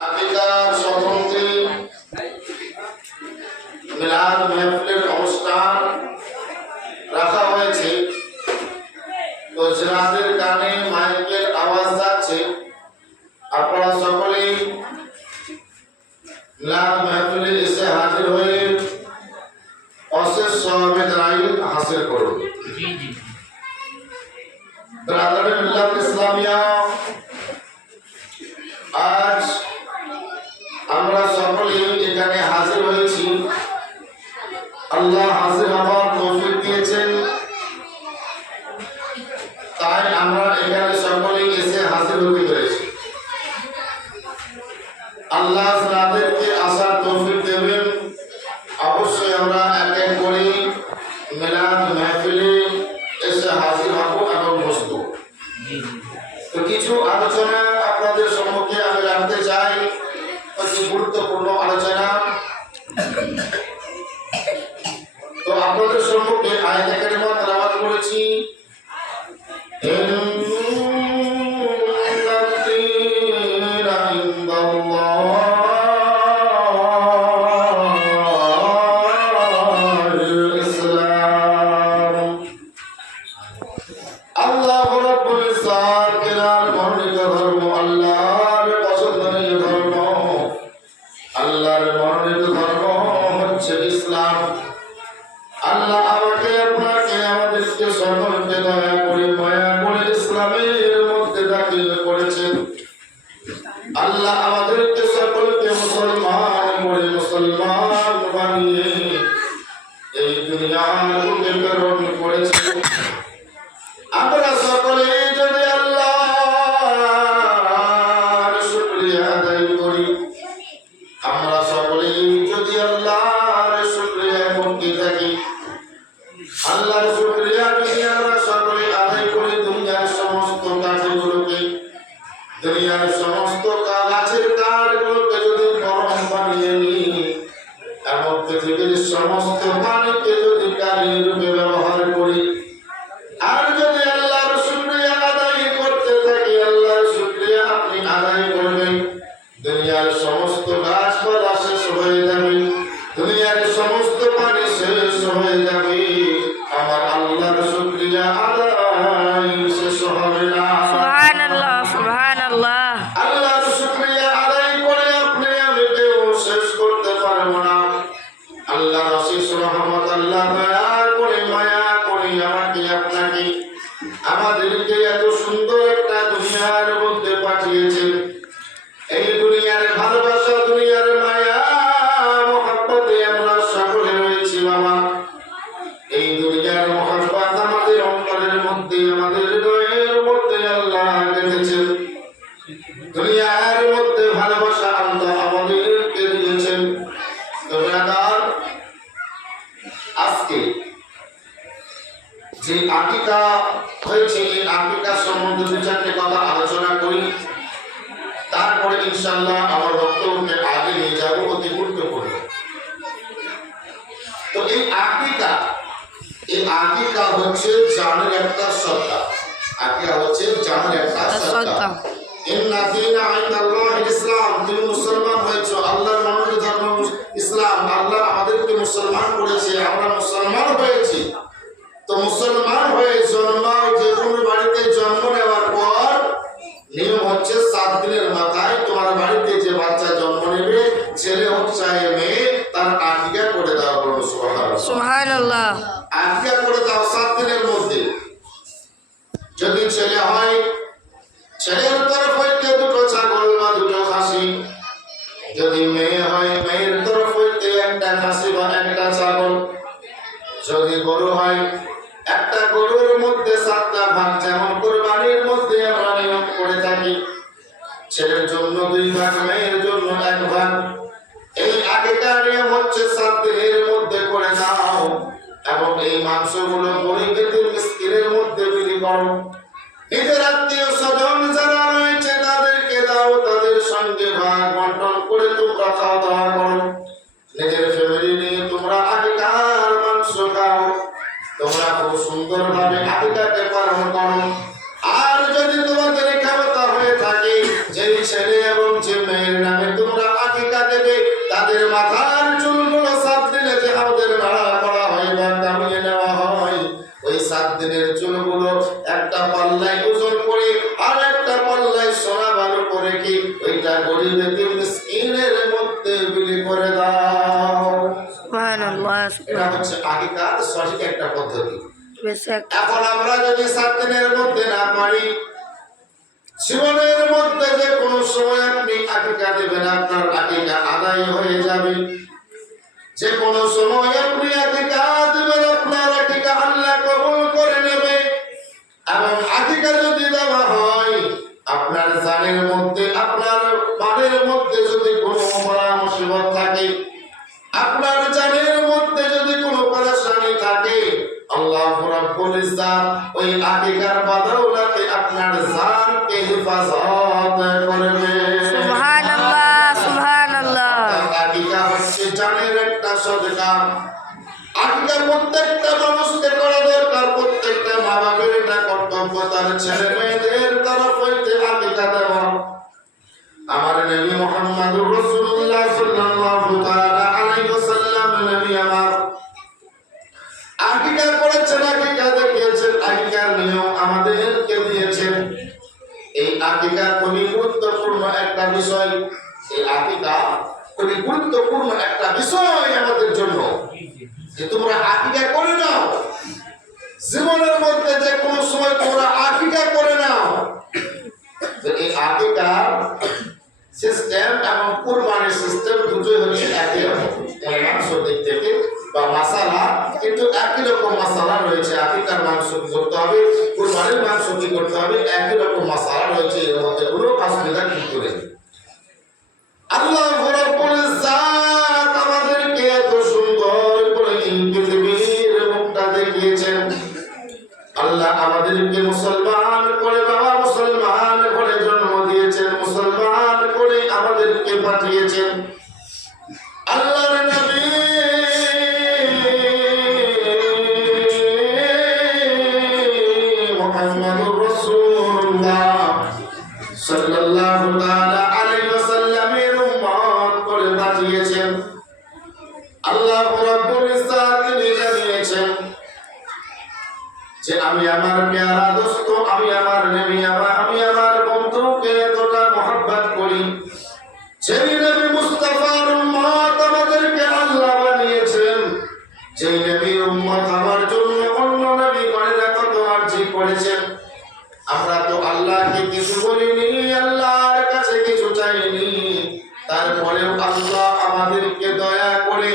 আকিকার সম্বন্ধে মিলাদ মাহফিলের অনুষ্ঠান রাখা হয়েছে। তো যাদের কানে মাইকের আওয়াজ যাচ্ছে, আপনারা সকলেই মিলাদ মাহফিলে এসে হাজির হয়ে অশেষ সওয়াবের আইন হাসিল করুন। ব্রাদারে মিল্লাত ইসলামিয়া, আজ আমরা সকলেই এখানে হাজির হয়েছি। আল্লাহ হাজির হওয়ার তৌফিক দিয়েছেন, তাই আমরা এখানে সকলেই এসে হাজির হতে পেরেছি। আল্লাহ যাদেরকে আসার তৌফিক দেবেন, অবশ্যই আমরা এক এক করে মিলাদ মাহফিলে এসে হাজির হব এবং বসবো। তো কিছু আলোচনা আপনাদের সম্মুখে আমি রাখতে চাই, অতি গুরুত্বপূর্ণ আলোচনা। তো আপনাদের সম্মুখে আয়াতে কারিমা তেলাওয়াত করেছি। আল্লাহ আমাকে আপনাকে আমাদেরকে সকলকে দয়া করে মায়া করে ইসলামের মধ্যে দাখিল করেছেন। আল্লাহ আমাদেরকে সকলকে মুসলমান করে মুসলমান বানিয়ে এই দুনিয়ার বুকে প্রেরণ করেছেন। আমরা সকলে যদি আল্লাহর শুকরিয়া আদায় করি, আমরা সকলেই যদি আল্লাহর শুকরিয়া করতে থাকি, আল্লাহর শুকরিয়া যদি আমরা সকলে আদায় করি, দুনিয়ার সমস্ত কাজগুলোকে, দুনিয়ার সমস্ত গাছের কাঠগুলোকে যদি গরম বানিয়ে নিই এবং পৃথিবীর সমস্ত পানিকে যদি কালি রূপে ব্যবহার করি, আর যদি আল্লাহর শুকরিয়া আদায় করতে থাকি, আল্লাহর শুকরিয়া আপনি আদায় করবেন, দুনিয়ার সমস্ত গাছপালা শেষ হয়ে যাবে, দুনিয়ার সমস্ত পানি শেষ হয়ে যাবে, আমার আল্লাহর শুকরিয়া আদায় শেষ হবে না। সুবহানাল্লাহ, সুবহানাল্লাহ। আল্লাহর শুকরিয়া আদায় করে আপনি আমি কেউ শেষ করতে পারবো না। আল্লাহর অশেষ রহমত, আল্লাহ দয়া করে মায়া করে আমাকে আপনাকে আমাদেরকে এত সুন্দর একটা দুনিয়ার মধ্যে পাঠিয়েছেন। এই দুনিয়ার ভালোবাসা, দুনিয়ার মায়া মহব্বতে আমরা সকলে রয়েছি বাবা। এই দুনিয়ার মহব্বত আমাদের অন্তরের মধ্যে, আমাদের হৃদয়ের মধ্যে আল্লাহ রেখেছেন। দুনিয়ার মধ্যে ভালোবাসা আল্লাহ আমাদেরকে দিয়েছেন। তো ব্রাদার, আজকে যে আকিকা হয়েছে, এই আকিকা সম্বন্ধে দু চারটে কথা আলোচনা করি, তারপরে ইনশাআল্লাহ আমার বক্তব্যকে আগে নিয়ে যাব। অতি গুরুত্বপূর্ণ। তো এই আকিকা হচ্ছে জানের একটা সত্তা। আকিকা হচ্ছে জানের একটা সত্তা। ইন্না দীনা ইনদাল্লাহিল ইসলাম, তুমি মুসলমান হয়েছো, আল্লাহর মনোনীত ধর্ম ইসলাম। আল্লাহ আমাদেরকে মুসলমান করেছে, আমরা মুসলমান হয়েছি। তো মুসলমান হয়ে জন্মাও, যে কোনো বাড়িতে জন্ম নেওয়ার পর নিয়ম হচ্ছে 7 দিনের মাথায় তোমার বাড়িতে যে বাচ্চা জন্ম নেবে, ছেলে হোক চাहे মেয়ে, তার আকিকা করে দাও। বলো সুবহানাল্লাহ, সুবহানাল্লাহ। আকিকা করে দাও 7 দিনের মধ্যে। যদি ছেলে হয়, ছেলের তরফ হইতে 2টো ছাগল বা 2টো খাসি। যদি মেয়ে হয়, মেয়ের তরফ হইতে 1টা খাসি বা 1টা ছাগল। যদি গরু হয়, একটা গরুর মধ্যে 7টা ভাগ, যেমন কুরবানির মধ্যে আমরা নিয়ম করে থাকি। ছেলের জন্য 2 ভাগ, মেয়ের জন্য 1 ভাগ। এই আগেকার নিয়ম হচ্ছে 7 দিনের মধ্যে করে দাও, এবং এই মাংসগুলো গরিব মিসকিনের মধ্যে বিলি করো। নিজের আত্মীয় স্বজন যারা রয়েছে তাদেরকে দাও, তাদের সঙ্গে ভাগ বন্টন করে তোমরা খাওয়া দাওয়া করো। নিজের ফ্যামিলি নিয়ে তোমরা আগেকার মাংস খাও, তোমরা খুব সুন্দর ভাবে আকিকাকে পালন করো। আর যদি তোমাদের ক্ষমতা হয়ে থাকে, যে ছেলে এবং যে মেয়ের নামে গরিব এতিম মিসকিনের মধ্যে বিলি করে দাও। সুবহানাল্লাহ। এটা হচ্ছে আকিকার সঠিক একটা পদ্ধতি। বেশক এখন আমরা যদি 7 দিনের মধ্যে না পারি, জীবনের মধ্যে যে কোনো সময় আপনি আকিকা দেবেন, আপনার আকিকা আদায় হয়ে যাবে। যে কোনো সময় আপনি আকিকা দেবেন, আপনার আকিকা আল্লাহ কবুল করে নেবে। এবং আকিকা যদি দেওয়া হয়, আপনার জানের মধ্যে, আপনার পানের মধ্যে যদি কোনো মুসিবত থাকে, আপনার জানের মধ্যে যদি কোনো পরেশানি থাকে, আল্লাহ রাব্বুল ইজ্জাত ওই আকিকার বদৌলতে আপনার জানকে হেফাজত করবে। সুবহানাল্লাহ সুবহানাল্লাহ। আকিকা হচ্ছে জানের একটা সদকা। আকিকা প্রত্যেকটা মানুষকে করা দরকার, প্রত্যেকটা মা বাবার এটা কর্তব্য তার ছেলে মেয়েদের তরফ হইতে আকিকা দেওয়া। আমার নবী মুহাম্মদুর রাসূলুল্লাহ সাল্লাল্লাহু তাআলা আলাইহি ওয়াসাল্লাম নবী আমার আকিকা করেছেন, আকিকা দেখিয়েছেন, আকিকার নিয়ম আমাদেরকে দিয়েছেন। এই আকিকা খুবই গুরুত্বপূর্ণ একটা বিষয়। এই আকিকা খুবই গুরুত্বপূর্ণ একটা বিষয় আমাদের জন্য, যে তোমরা আকিকা করে নাও। জীবনের মধ্যে যে কোনো সময় তোমরা আকিকা করে নাও। এই আকিকা সিস্টেম এবং কুরবানির সিস্টেম দুটোই হচ্ছে একই রকম। মাংস দিক থেকে বা মশালা কিন্তু একই রকম মশালা রয়েছে। আকিকার মাংস কি করতে হবে, কুরবানির মাংস কি করতে হবে, একই রকম মশালা রয়েছে। এর মধ্যে কোনো অসুবিধা কিন্তু নেই। আল্লাহ রাব্বুল ইজ্জাত আমাদেরকে এত সুন্দর করে এই পৃথিবীর মুখটা দেখিয়েছেন। আল্লাহ আমাদেরকে মুসলমান করে, বাবা মুসলমান করে জন্ম দিয়েছেন, মুসলমান করে আমাদেরকে পাঠিয়েছেন। আল্লাহর নবী মুহাম্মদুর রাসূলুল্লাহ সাল্লাল্লাহু তাআলা আলাইহি ওয়াসাল্লামের উম্মত করে পাঠিয়েছেন। আল্লাহ রাব্বুল ইজ্জাত তিনি জানিয়েছেন যে আমি আমার প্যারা দোস্ত, আমি আমার নবী, আমি আমার বন্ধুকে এতটা মহব্বত করি। যেই নবী মুস্তাফার উম্মত আমাদেরকে আল্লাহ বানিয়েছেন, যেই নবীর উম্মত আমার জন্য অন্য নবীগণেরা কত আরজি করেছেন। আমরা তো আল্লাহকে কিছু বলিনি, আল্লাহর কাছে কিছু চাইনি, তারপরেও আল্লাহ আমাদেরকে দয়া করে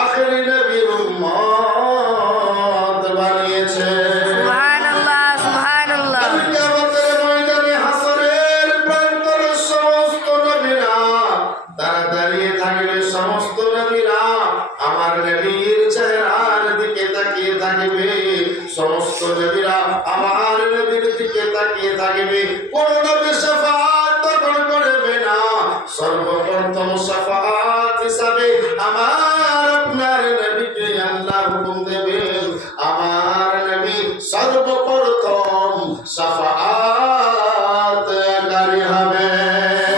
আখেরি নবীর উম্মত বানিয়েছে। সুবহানাল্লাহ সুবহানাল্লাহ। কিয়ামতের ময়দানে হাসরের প্রান্তরে সমস্ত নবীরা তারা দাঁড়িয়ে থাকবে, সমস্ত নবীরা আমার নবীর চেহারার দিকে তাকিয়ে থাকবে, সমস্ত নবীরা আমার নবীর দিকে তাকিয়ে থাকবে। কোন নবী শাফাআত তখন করবে না। সর্বপ্রথম শাফাআত হিসাবে আমার আপনার নবীকে আল্লাহ হুকুম দেবেন। আমার নবী সর্বপ্রথম শাফাআতকারী হবে।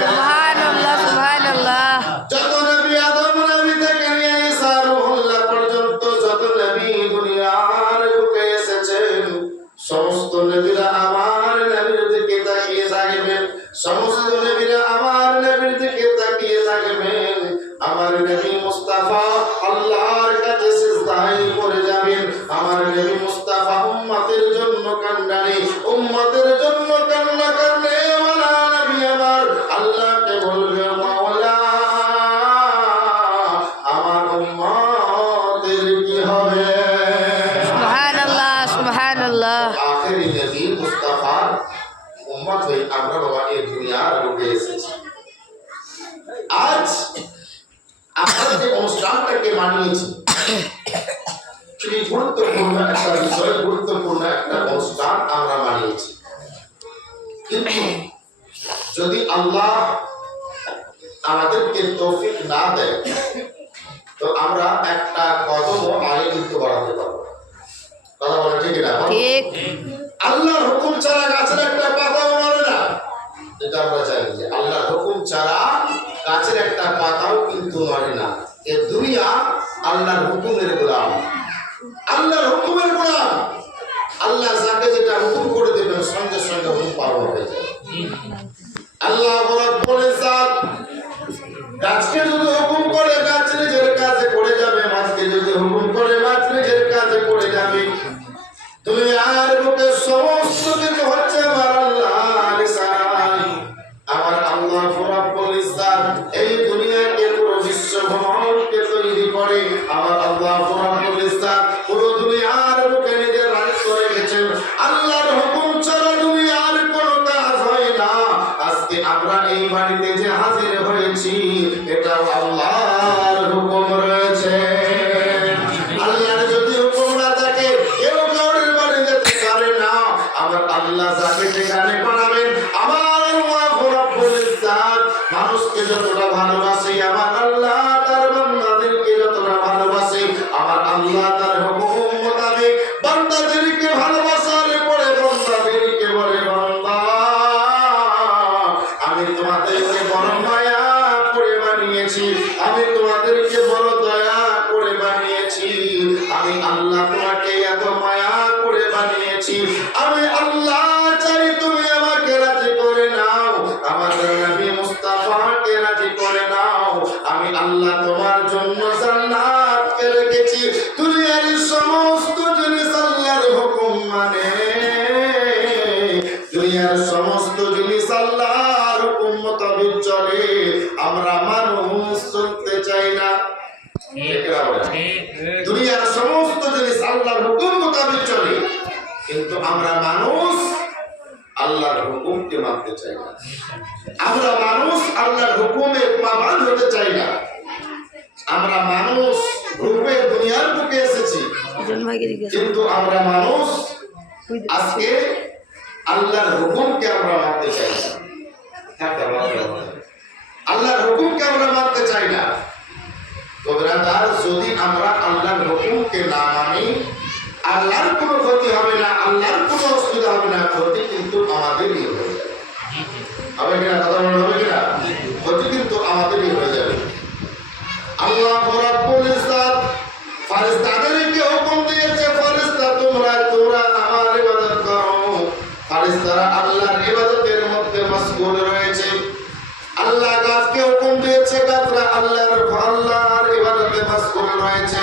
সুবহানাল্লাহ সুবহানাল্লাহ। যত নবী আদম নবী থেকে নিয়ে ঈসা রূহুল্লাহ পর্যন্ত যত নবী দুনিয়ার বুকে এসেছেন, সমস্ত নবীরা আমার নবীর দিকে তাকিয়ে থাকবেন, সমস্ত নবীরা আমার নবীর দিকে তাকিয়ে থাকবেন। আমার নবী মুস্তাফা আল্লাহর কাছে সিজদায় পড়ে যাবেন। আমার নবী মুস্তাফা উম্মতের জন্য কান্দানি, উম্মতের জন্য কান্না করবে। ওয়ালা নবী আমার আল্লাহকে বলবে, মাওলা আমার উম্মতের কি হবে। সুবহানাল্লাহ সুবহানাল্লাহ। আখেরি নবী মুস্তাফার উম্মত হয়ে আমরা বাবা এই দুনিয়ার বুকে এসেছি। আজ আমরা যে অনুষ্ঠানটাকে মানিয়েছি, খুবই গুরুত্বপূর্ণ একটা বিষয়, গুরুত্বপূর্ণ একটা অনুষ্ঠান আমরা মানিয়েছি। কিন্তু যদি আল্লাহ আমাদেরকে তৌফিক না দেয়, তো আমরা একটা কদমও আগে কিন্তু বাড়াতে পারবো না। কথা বলে ঠিক না? ঠিক। আল্লাহর হুকুম ছাড়া গাছের একটা পাতাও নড়ে না। এটা আমরা জানি যে আল্লাহর হুকুম ছাড়া গাছের একটা পাতাও কিন্তু নড়ে না। এ দুনিয়া আল্লাহর হুকুমের গোলাম, আল্লাহর হুকুমের গোলাম। আল্লাহ যাকে যেটা হুকুম করে দেবেন সঙ্গে সঙ্গে হুকুম পালন হয়ে যাবে। আল্লাহ রাব্বুল ইজ্জাত গাছকে যদি হুকুম করে গাছ নিজের কাজে করে যাবে, মাছকে যদি হুকুম করে মাছ নিজের কাজে করে যাবে। দুনিয়ার বুকে সমস্ত কিছু হচ্ছে আমার আল্লাহর ইশারায়। আমার আল্লাহ রাব্বুল ইজ্জাত এই দুনিয়াকে পুরো বিশ্ব ব্রহ্মাণ্ডকে তৈরি করে আমার আল্লাহ রাব্বুল ইজ্জাত পুরো দুনিয়ার বুকে নিজের রাজত্ব রেখেছেন। আল্লাহর হুকুম ছাড়া দুনিয়ার কোনো কাজ হয় না। আজকে আমরা এই বাড়িতে যে হাজির হয়েছি এটাও আল্লাহর হুকুম রয়েছে। আল্লাহর যদি হুকুম না থাকে কেউ কারোর বাড়ি যেতে পারে না। আমার আল্লাহ যাকে যেখানে বানাবেন আমার আল্লাহ রাব্বুল ইজ্জাত মানুষকে যতটা ভালোবাসে আমার আল্লাহ তার বান্দাদেরকে যতটা ভালোবাসে আমার আল্লাহ তার হুকুম মোতাবেক বান্দাদেরকে ভালোবাসার পরে বান্দাদেরকে বলে বান্দা আমি তোমাদেরকে বড় মায়া করে বানিয়েছি, আমি তোমাদেরকে বড় দয়া করে বানিয়েছি, আমি আল্লাহ তোমাকে এত মায়া করে বানিয়েছি। আমি আল্লাহ চাই তুমি আমাকে রাজি করে নাও, আমার নবী মুস্তাফাকে রাজি করে নাও। আমি আল্লাহ তোমার জন্য জান্নাতকে রেখেছি। দুনিয়ার সমস্ত জিনিস আল্লাহর হুকুম মানে, দুনিয়ার সমস্ত জিনিস আল্লাহর হুকুম মোতাবেক চলে। আমরা মানুষ চলতে চাই না। দুনিয়ার সমস্ত জিনিস আল্লাহর হুকুম মোতাবেক চলে, কিন্তু আমরা মানুষ আল্লাহর হুকুমকে মানতে চাই না। আমরা মানুষ আল্লাহর হুকুমে পাবন্দ হতে চাই না। আমরা মানুষ রূপে দুনিয়ার বুকে এসেছি, কিন্তু আমরা মানুষ আজকে আল্লাহর হুকুমকে আমরা মানতে চাই না। আল্লাহর হুকুমকে আমরা মানতে চাই না। তোমরা যদি আমরা আল্লাহর হুকুমকে না মানি আল্লাহর কোনো ক্ষতি হবে না, আল্লাহর কোনো অসুবিধা হবে না, ক্ষতি কিন্তু আমাদেরই হয়ে যাবে। হবে কিনা কথা বলা হবে কিনা? ক্ষতি কিন্তু আমাদেরই হয়ে যাবে। আল্লাহ রাব্বুল ইজ্জাত ফেরেশতাদেরকে হুকুম দিয়েছে, ফেরেশতা তোমরা আমার ইবাদত করো। ফেরেশতারা আল্লাহর ইবাদতের মধ্যে মশগুল রয়েছে। আল্লাহ গাছকে হুকুম দিয়েছে, গাছরা আল্লাহর ইবাদতে মশগুল রয়েছে।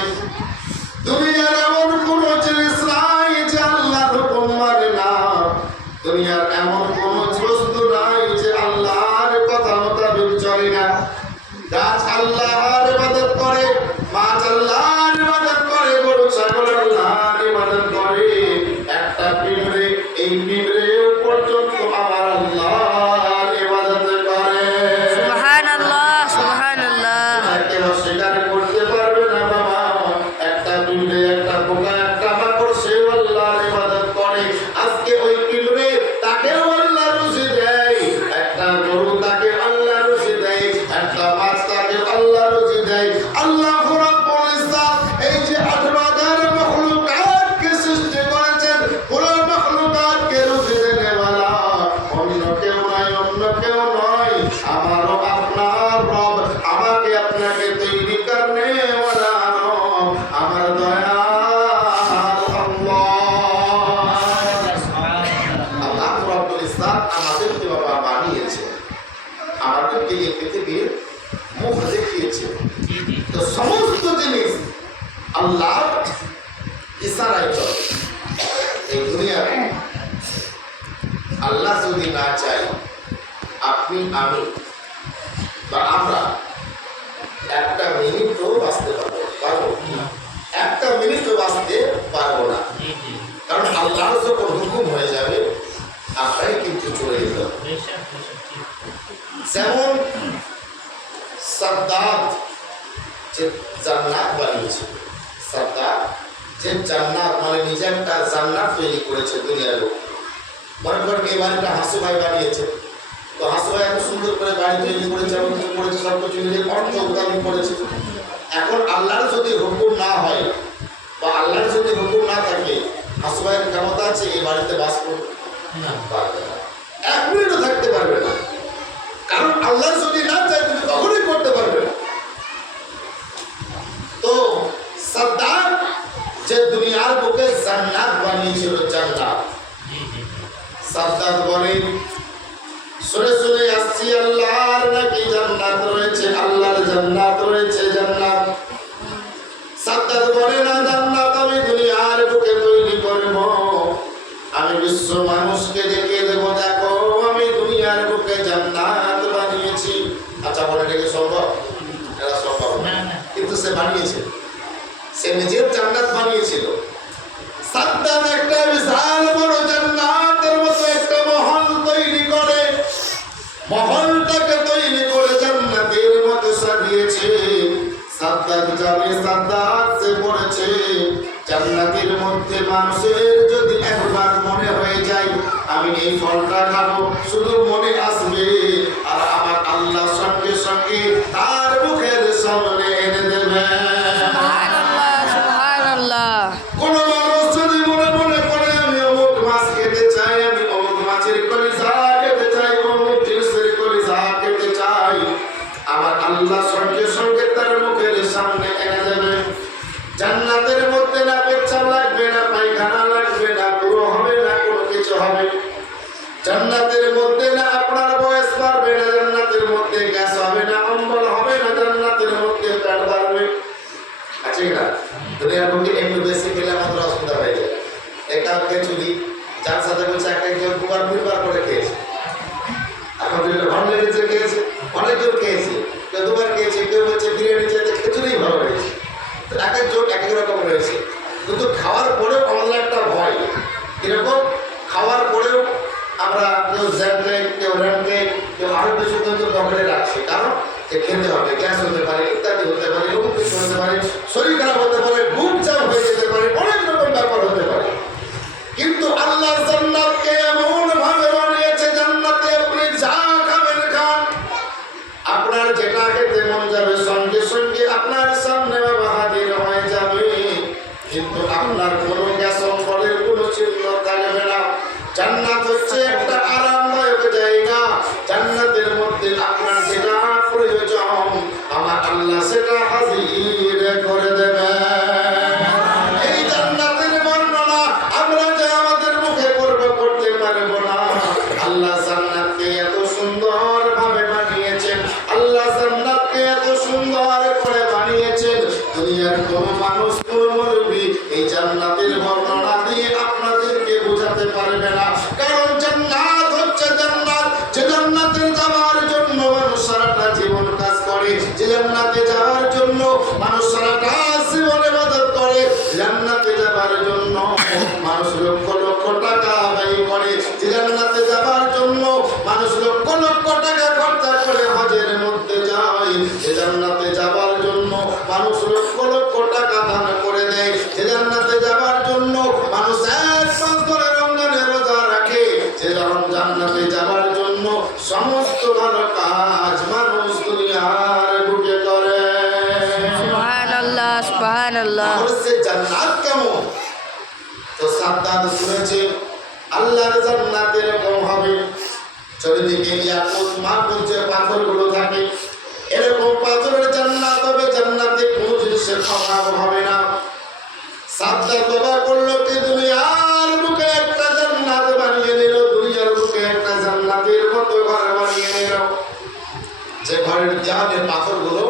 দুনিয়ার এমন কোন জিনিস নাই যে আল্লাহর হুকুম মানে না। দুনিয়ার এমন কোন বস্তু নাই যে আল্লাহর কথা মোতাবেক চলে না। গাছ আল্লাহর ইবাদত করে, মাছ আল্লাহর ইবাদত করে, গরু ছাগল আল্লাহর ইবাদত করে। একটা পিঁপড়ে, এই পিঁপড়ে পর্যন্ত আমার আল্লাহর ইবাদত করে। সুবহানাল্লাহ, সুবহানাল্লাহ। কেউ স্বীকার করতে পারবে না বাবা। একটা পিঁপড়ে, একটা পোকা, একটা মাকড় সে আল্লাহর ইবাদত করে। আজকে ওই পিঁপড়ে তাকে আল্লাহ রুজি দেয়, একটা গরু তাকে আল্লাহ রুজি দেয়, একটা মাছ তাকে আল্লাহ রুজি দেয়। আল্লাহ রাব্বুল ইজ্জাত এই যে 18,000 মখলুকাতকে সৃষ্টি করেছেন, পুরো মখলুকাতকে রুজি দেনেওয়ালা অন্য কেউ নয়, অন্য কেউ নয়, আমারও আপনার রব, আমাকে আপনাকে তৈরি করনেওয়ালা রব, আমার দয়াল আল্লাহ রাব্বুল ইজ্জাত আমাদেরকে বাবা বানিয়েছে, আমাদেরকে এই পৃথিবীর মুখ দেখিয়েছে। তো সমস্ত জিনিস আল্লাহর ইশারায় চলে। এই দুনিয়ায় আল্লাহ যদি না চাই আপনি আমি বা আমরা একটা মিনিটও বাঁচতে পারবো না, একটা মিনিটও বাঁচতে পারবো না। কারণ আল্লাহর যখন হুকুম হয়ে যাবে আপনাই কিন্তু চলে যেতে হবে। যেমন সাদ্দাত যে জান্নাত বানিয়েছে, সাদ্দাত যে জান্নাত মানে নিজে একটা জান্নাত তৈরি করেছে দুনিয়ার লোক। মনে করেন এই বাড়িটা হাসু ভাই বানিয়েছে, তো হাসু ভাই এত সুন্দর করে বাড়ি তৈরি করেছে এবং কিছু করেছে, সব কিছু নিজের অর্থ উৎপাদন করেছে। এখন আল্লাহর যদি হুকুম না হয় বা আল্লাহর যদি হুকুম না থাকে হাসু ভাইয়ের ক্ষমতা আছে এই বাড়িতে বাস করতে পারবে না, এক মিনিটও থাকতে পারবে না। কারণ আল্লাহ যদি না চায় তুমি কখনোই করতে পারবে না। তো সাদ্দাত যে দুনিয়ার বুকে জান্নাত বানিয়েছিল, জান্নাত সাদ্দাত বলে শুনে শুনে আসছি আল্লাহর নাকি জান্নাত রয়েছে, আল্লাহর জান্নাত রয়েছে, জান্নাত। সাদ্দাত বলে না, জান্নাত আমি দুনিয়ার বুকে তৈরি করব, আমি বিশ্ব মানুষকে দেখিয়ে দেব, দেখো আমি দুনিয়ার বুকে জান্নাত বানিয়েছি। আচ্ছা বলে এটা সম্ভব? এটা সম্ভব না, কিন্তু সে বানিয়েছে, সে নিজের জান্নাত বানিয়েছিল। সাদ্দাত একটা বিশাল বড় জান্নাতের মতো একটা মহল তৈরি করে, মহলটাকে তৈরি করে জান্নাতের মতো সাজিয়েছে। সাদ্দাত জানে, সাদ্দাত সে পড়েছে জান্নাতের মধ্যে মানুষের যদি একবার মনে হয়ে যায় আমি এই ফলটা খাবো, শুধু মনে আসবে আর আমার আল্লাহ সঙ্গে সঙ্গে তার মুখের সামনে এনে দেবে। সুবহানাল্লাহ, সুবহানাল্লাহ। কোন মানুষ যদি মনে মনে করে আমি অমুক মাছ খেতে চাই, আমি অমুক মাছের কলিজা খেতে চাই, অমুক জিনিসের কলিজা খেতে চাই, আমার আল্লাহ সঙ্গে সঙ্গে তার মুখের সামনে এনে দেবে। জান্নাতের মধ্যে না পেচ্ছাপ লাগবে, না পায়খানা লাগবে, না পুরো হবে না, কোনো কিছু হবে। জান্নাতের মধ্যে না আপনার বয়স বাড়বে, না জান্নাতের মধ্যে গ্যাস হবে না, অম্বল হবে না, জান্নাতের মধ্যে পেট বাড়বে। আছে না? দুনিয়ার মধ্যে একটু বেশি খেলে আমাদের অসুবিধা হয়ে যায়। একাকে চুরি যার সাথে বলছে এক একজন দুবার দুবার করে খেয়েছে, এখন ভালো লেগেছে খেয়েছে, অনেকজন খেয়েছে, কেউ দুবার খেয়েছে, কেউ বলছে বিরিয়ানি চাইতে খিচুড়িই ভালো হয়েছে। এক একজন এক এক রকম রয়েছে, কিন্তু খাওয়ার পরেও আমাদের একটা ভয়। কিরকম? খাওয়ার পরেও আমরা কেউ জ্যান্টে, কেউ র্যান্টে, কেউ আরো কিছু কিন্তু পকেটে রাখছি, কারণ যে খেতে হবে, গ্যাস হতে পারে, ইত্যাদি হতে পারে, রোগ কিছু হতে পারে, শরীর খারাপ হতে পারে, বুক জাম হয়ে যেতে পারে, অনেক রকম ব্যাপার হতে পারে। কিন্তু আল্লাহ জান্নাতকে এমন ভাবে বানিয়েছে, জান্নাতে আপনি যা খাবেন খান, আপনার যেটা খেতে মন যাবে সঙ্গে সঙ্গে আপনার সামনে হাজির হয়ে যাবে, কিন্তু আপনার কোনো গ্যাস অম্বলের কোনো চিহ্ন থাকবে না। জান্নাত হচ্ছে একটা আরামদায়ক জায়গা, জান্নাতের মধ্যে আপনার যেটা প্রয়োজন আমার আল্লাহ সেটা হাজির করে দেবে। এই জান্নাতের বর্ণনা আমরা যে আমাদের মুখে করতে পারবো না। আল্লাহ জান্নাতকে এত সুন্দর ভাবে বানিয়েছেন, আল্লাহ জান্নাতকে এত সুন্দর করে বানিয়েছেন, দুনিয়ার কোন মানুষ কোন মুরব্বি এই জান্নাতের বর্ণনা দিয়ে আপনাদেরকে বোঝাতে পারবে না। কারণ জান্নাত হচ্ছে জান্নাত, যে জান্নাতে যাওয়ার জন্য মানুষ সারাটা জীবন কাজ করে, যে জান্নাতে যাওয়ার জন্য মানুষ সারাটা জীবন ইবাদত করে, জান্নাতে যাওয়ার জন্য মানুষ লক্ষ লক্ষ টাকা ব্যয় করে, যে জান্নাতে যাওয়ার জন্য মানুষ লক্ষ লক্ষ টাকা খরচা করে হজের মধ্যে যায়, যে জান্নাতে যাওয়ার জন্য মানুষ লক্ষ লক্ষ টাকা দান করে দেয়, যে জান্নাতে যাওয়ার জন্য মানুষ এক মাস ধরে রমজানের রোজা রাখে, যে জান্নাতে যাওয়ার জন্য সমস্ত ভালো কাজ মানুষ দুনিয়ার বুকে করে। সুবহানাল্লাহ, সুবহানাল্লাহ। সে জান্নাত কেমন? তো সাদ্দাত শুনেছে আল্লাহর জান্নাত এরকম হবে, চারিদিকে ইয়াকুত মাকুত যে পাথরগুলো থাকে, এরকম পাথরের জান্নাত হবে, জান্নাতে কোনো জিনিসের অভাব হবে না। সাদ্দাত বাবা করলো কি দুনিয়ার বুকে একটা জান্নাত বানিয়ে নিল, দুনিয়ার বুকে একটা জান্নাতের মতো ঘর বানিয়ে নিল, যে ঘরের দেওয়ালের পাথরগুলো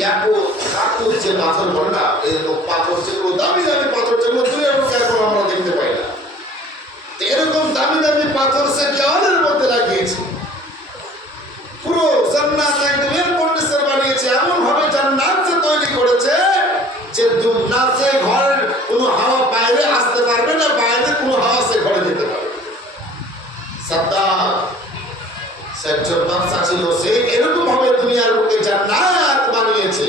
ইয়াকুত কাকুত যে পাথর বলে না, এরকম পাথর যেগুলো দামি দামি পাথর যেগুলো দুনিয়ার বুকে এখন আমরা দেখতে পাই না, এরকম দামি দামি পাথর সে দেওয়ালের মধ্যে লাগিয়েছে। পুরো জান্নাত একদম এয়ারপোর্টের বানিয়েছে, এমন ভাবে জান্নাত সে তৈরি করেছে যে দুনিয়াতে ঘরের কোনো হাওয়া বাইরে আসতে পারবে না, বাইরে কোনো হাওয়া সে ঘরে যেতে পারবে। সাদ্দাত একজন বাদশা ছিল, সে এরকম ভাবে দুনিয়ার বুকে জান্নাত বানিয়েছে।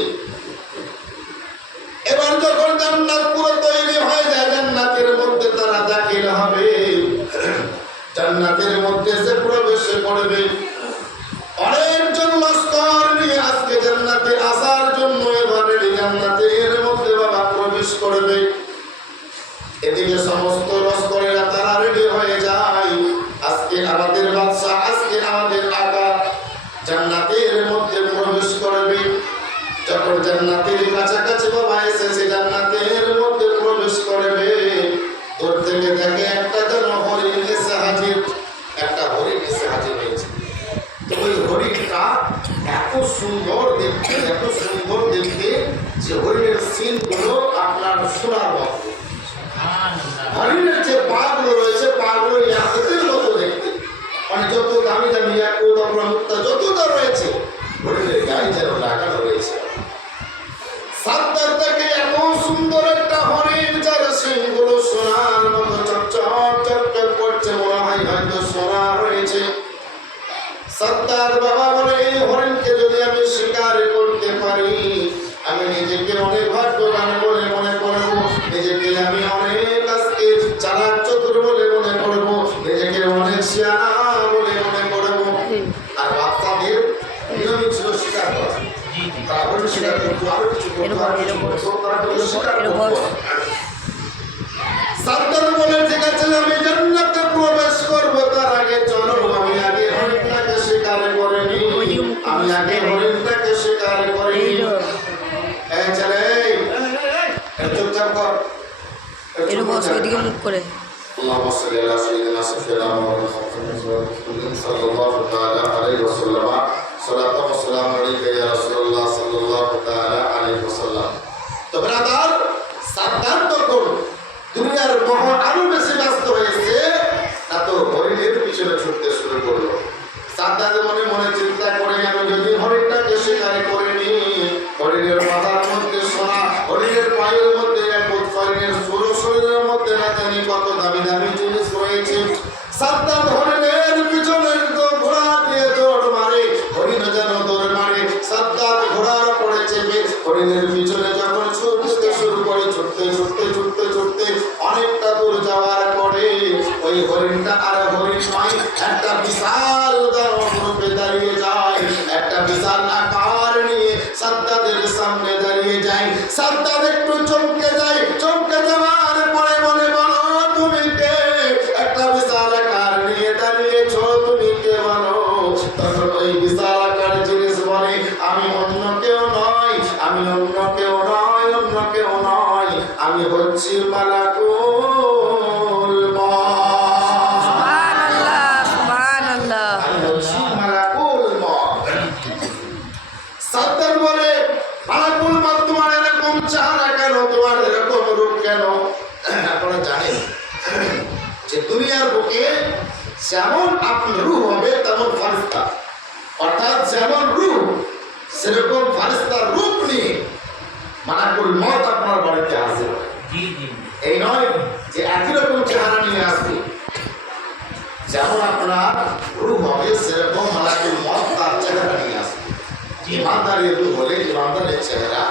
এবার যখন জান্নাত পুরো তৈরি হয়ে যায়, জান্নাতের মধ্যে তারা দাখিল হবে, জান্নাতের মধ্যে সে প্রবেশ করবে। অনেকজন লস্কর নিয়ে আজকে জান্নাতে আসার জন্য এবারে জান্নাতের মধ্যে বাবা প্রবেশ করবে। এদিকে সমস্ত লস্করেরা তারা রেডি হয়ে যায়, আজকে আমাদের বাদশা, আজকে আমাদের আকা জান্নাতের মধ্যে প্রবেশ করবে। যখন জান্নাতের কাছাকাছি বাবা এসেছে, জান্নাতের মধ্যে প্রবেশ করবে, তোর থেকে থাকে একটা যেন হরিণ এসে হাজির, একটা হরিণ এসে হাজির হয়েছে। ওই হরিণটা এত সুন্দর এত সুন্দর দেখতে যে হরিণের সিনগুলো আপনার সোনার মতো। হরিণের যে পাগুলো রয়েছে পাগুলো ইয়াকুতের মতো দেখতে, মানে যত দামি দামি ইয়াকুত মুক্তা যতটা রয়েছে হরিণের গায়ে যেন লাগানো রয়েছে। সাদ্দার থেকে এত সুন্দর একটা হরিণ যার সিংগুলো সোনার মতো চকচক চকচক করছে, মনে হয় হয়তো সোনা রয়েছে। সাদ্দার বাবা বলে এই হরিণকে যদি আমি শিকার করতে পারি আমি নিজেকে অনেক ভাগ্যবান বলে মনে করবো, নিজেকে আমি অনেক আজকে চালাক চতুর বলে মনে করবো, নিজেকে অনেক শিয়ানা বলে মনে করবো। আর বাচ্চাদের নিয়মিত ছিল শিকার করা, তারপরে শিকার করতো আরো কিছু সাদ্দার বলে ঠিক আছে আমি জান্নাতে প্রবেশ করবো, তার আগে চলো আমি আগে হরিণটাকে শিকার করে নিই, আমি আগে হরিণটাকে শিকার করে নিই। এই চলে চুপচাপ কর, এরকম ওইদিকে মুখ করে। اللهم صل على سيدنا سيدنا محمد صلى الله تعالى عليه وسلم صلاة والسلام عليك يا رسول الله صلى الله تعالى عليه وسلم। তো ব্রাদার সাদ্দার তখন দুনিয়ার মোহ আরো বেশি ব্যস্ত হয়েছে, তা তো হরিণের পিছনে ছুটতে শুরু করলো। সাদ্দার মনে মনে চিন্তা করে আমি যদি হরিণটাকে শিকার করে নিই, হরিণের মাথার মধ্যে সোনা, হরিণের পায়ের মধ্যে একট, হরিণের পুরো শরীরের মধ্যে না জানি কত দামি দামি জিনিস রয়েছে। সাদ্দার হরিণের পিছনে ঘোড়া দিয়ে দৌড় মারে, হরিণ যেন দৌড় মারে, সাদ্দার ঘোড়ার পড়ে চেপে হরিণের পিছনে যখন ছুটতে শুরু করে ছুটতে ছুটতে ছুটতে ছুটতে অনেকটা দূর যাওয়ার পরে ওই হরিণটা আর হরিণ নয়, একটা বিশাল রূপে দাঁড়িয়ে যায়, একটা বিশাল আকার নিয়ে সাদ্দাদের সামনে দাঁড়িয়ে যায়। সাদ্দাদ একটু চমকে যায়, চমকে যাওয়ার পরে বলে বলো তুমি কে, একটা বিশাল আকার নিয়ে দাঁড়িয়েছ তুমি কে বলো। তখন ওই বিশাল আকার জিনিস বলে আমি অন্য কেউ নয়, আমি অন্য কেউ নয়, অন্য কেউ নয়, আমি হচ্ছি মালাকুল মউত। সুবহানাল্লাহ, সুবহানাল্লাহ। আমি হচ্ছি মালাকুল মউত। সাদ্দার বলে মালাকুল মউত তোমার এরকম চেহারা কেন, তোমার এরকম রূপ কেন? আপনারা জানেন যে দুনিয়ার বুকে যেমন আপনার রূহ হবে তেমন ফারিস্তা, অর্থাৎ যেমন রূহ সেরকম ফারিস্তার রূপ নিয়ে মালাকুল মউত আপনার বাড়িতে আসবে। এই নয় যে একই রকম চেহারা নিয়ে আসবে, যেমন আপনার রূহ হবে সেরকম মালাকুল মউত তার চেহারা নিয়ে আসবে। ইমানদারের রূহ হলে ইমানদারের চেহারা,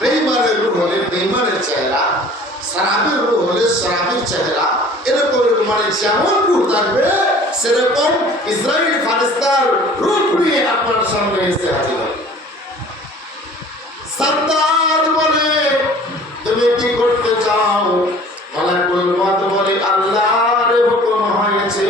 বেঈমানের রূহ হলে বেঈমানের চেহারা, শরাবের রূহ হলে শরাবের চেহারা, এরকম মানে যেমন রূহ থাকবে সেরকম ইসরাইল ফারিস্তার রূপ নিয়ে আপনার সামনে এসে হাজির হবে। সাদ্দার বলে তুমি কি করতে চাও? মালাকুল মউত বলে আল্লাহর হুকুম হয়েছে,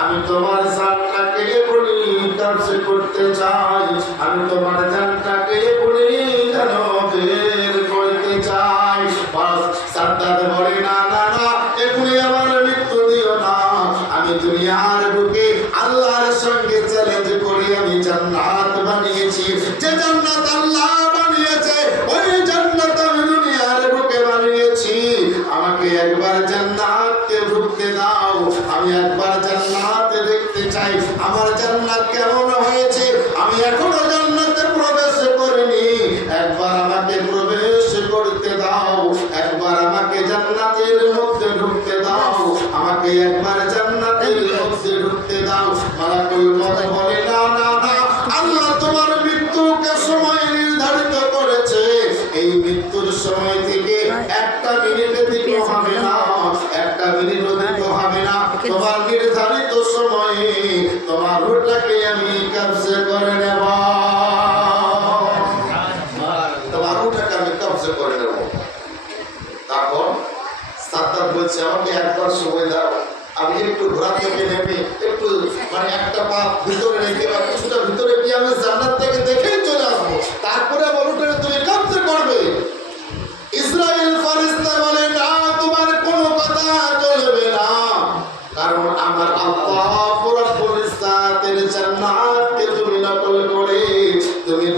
আমি তোমার জানটাকে বলি কবজ করতে চাই, আমি তোমার জানটাকে বলি যেন বের করতে চাই। সাদ্দার বলে না না না, এখনই আমার মৃত্যু দিও না, আমি দুনিয়ার বুকে আল্লাহর সঙ্গে চ্যালেঞ্জ করি আমি জান্নাত বানিয়েছি, যে জান্নাত আল্লাহ বানিয়েছে ওই জান্নাত আমি দুনিয়ার বুকে বানিয়েছি, আমাকে একবার জান্নাতে ঢুকতে দাও, আমি একবার জান্নাতে দেখতে চাই আমার জান্নাত কেমন হয়েছে, আমি এখনো জান্নাতে প্রবেশ করিনি, একবার আমাকে প্রবেশ করতে দাও, একবার আমাকে জান্নাতের মধ্যে ঢুকতে দাও, আমাকে একবার জান্নাতের মধ্যে ঢুকতে দাও। মালাকুল মউত বলে না না না, আল্লাহ তোমার মৃত্যুকে সময় নির্ধারিত করেছে, এই মৃত্যুর সময় থেকে একটা মিনিট অধিক হবে না, একটা মিনিট অধিক হবে না, তোমার নির্ধারিত সময়ে তোমার রূহটাকে আমি কবজ করে নেব, তোমার রূহটাকে আমি কবজ করে নেব। তখন সাদ্দার বলছে আমাকে একবার সময় দাও, আমি একটু ঘোরা থেকে নেমে একটু মানে একটা পা ভিতরে রেখে বা কিছুটা ভিতরে গিয়ে আমি জান্নাত থেকে দেখেই চলে আসবো, তারপরে বলুন তুমি কবজ করবে। ইসরাইল ফারিস্তা বলে না, তোমার কোনো কথা চলবে না, কারণ আমার আল্লাহ পুরো ফেরেশতাদের জান্নাতকে তুমি নকল করে তুমি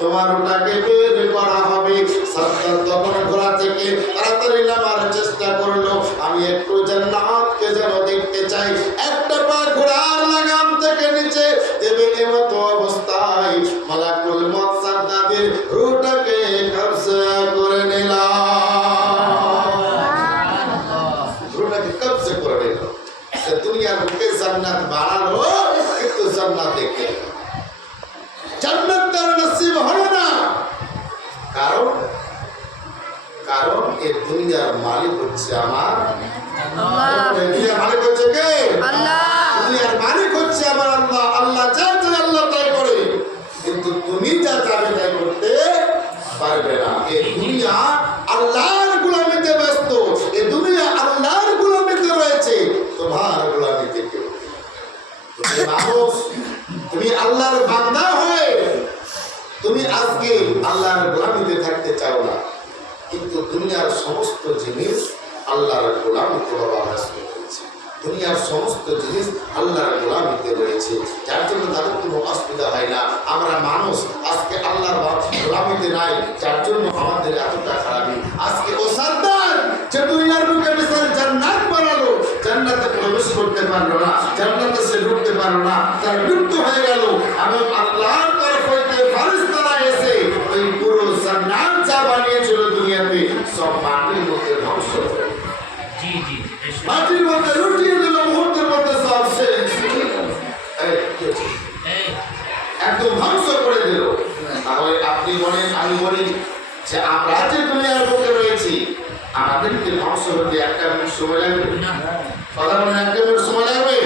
তোমার ওটাকে বের করা হবে। সাদ্দাত তখন ঘোড়া থেকে তাড়াতাড়ি নামার চেষ্টা করলো, আমি একটু জান্নাতকে যেন দেখতে চাই। একটা পা ঘোড়ার লাগাম থেকে নিচে দেবে এমতো অবস্থায় মালাকুল মউত সাদ্দাতের রূহটাকে কবজা করে নিল। রূহটাকে কবজা করে নিল। দুনিয়ার বুকে জান্নাত বানালো, কিন্তু জান্নাত দেখতে জান্নাত তার নসিব হলো না। কারণ কারণ এই দুনিয়ার মালিক হচ্ছে আমার আল্লাহ। দুনিয়ার মালিক হচ্ছে কে? আল্লাহ। দুনিয়ার মালিক হচ্ছে আমার আল্লাহ। আল্লাহ যা চায় আল্লাহ তাই করে, কিন্তু তুমি যা চাবে তাই করতে পারবে না। এই দুনিয়া আল্লাহর গোলামিতে ব্যস্ত, এই দুনিয়া আল্লাহর গোলামিতে রয়েছে, তোমার গোলামিতে কেউ। তুমি মানুষ, তুমি আল্লাহর বান্দা হয়ে তুমি আজকে আল্লাহর গোলামিতে থাকতে চাও না, কিন্তু দুনিয়ার সমস্ত জিনিস আল্লাহর গোলামিতে বাবা ব্যস্ত হয়েছে। দুনিয়ার সমস্ত জিনিস আল্লাহর গোলামিতে রয়েছে, যার জন্য তাদের কোনো অসুবিধা হয় না। আমরা মানুষ আজকে আল্লাহর গোলামিতে নাই, যার জন্য আমাদের এতটা খারাপই। আজকে ও সাদ্দাত যে দুনিয়ার বুকে বিশাল জান্নাত বানালো, জান্নাতে প্রবেশ করতে পারলো না, জান্নাতে সে ঢুকতে পারলো না, তার মৃত্যু হয়ে গেল। এবং আল্লাহর তরফ হইতে ফেরেশতারা এসে ওই পুরো জান্নাত যা বানিয়েছিল দুনিয়াতে সব মাটির মধ্যে ধ্বংস করে, মাটির মধ্যে লুটিয়ে দিল, মুহূর্তের মধ্যে সব শেষ, একদম ধ্বংস করে দিল। তাহলে আপনি বলেন, আমি বলি যে আমরা যে দুনিয়ার বুকে রয়েছি, আমাদেরকে ধ্বংস হতে একটা মিনিট সময় লাগবে? কথা বলেন, একটা মিনিট সময় লাগবে?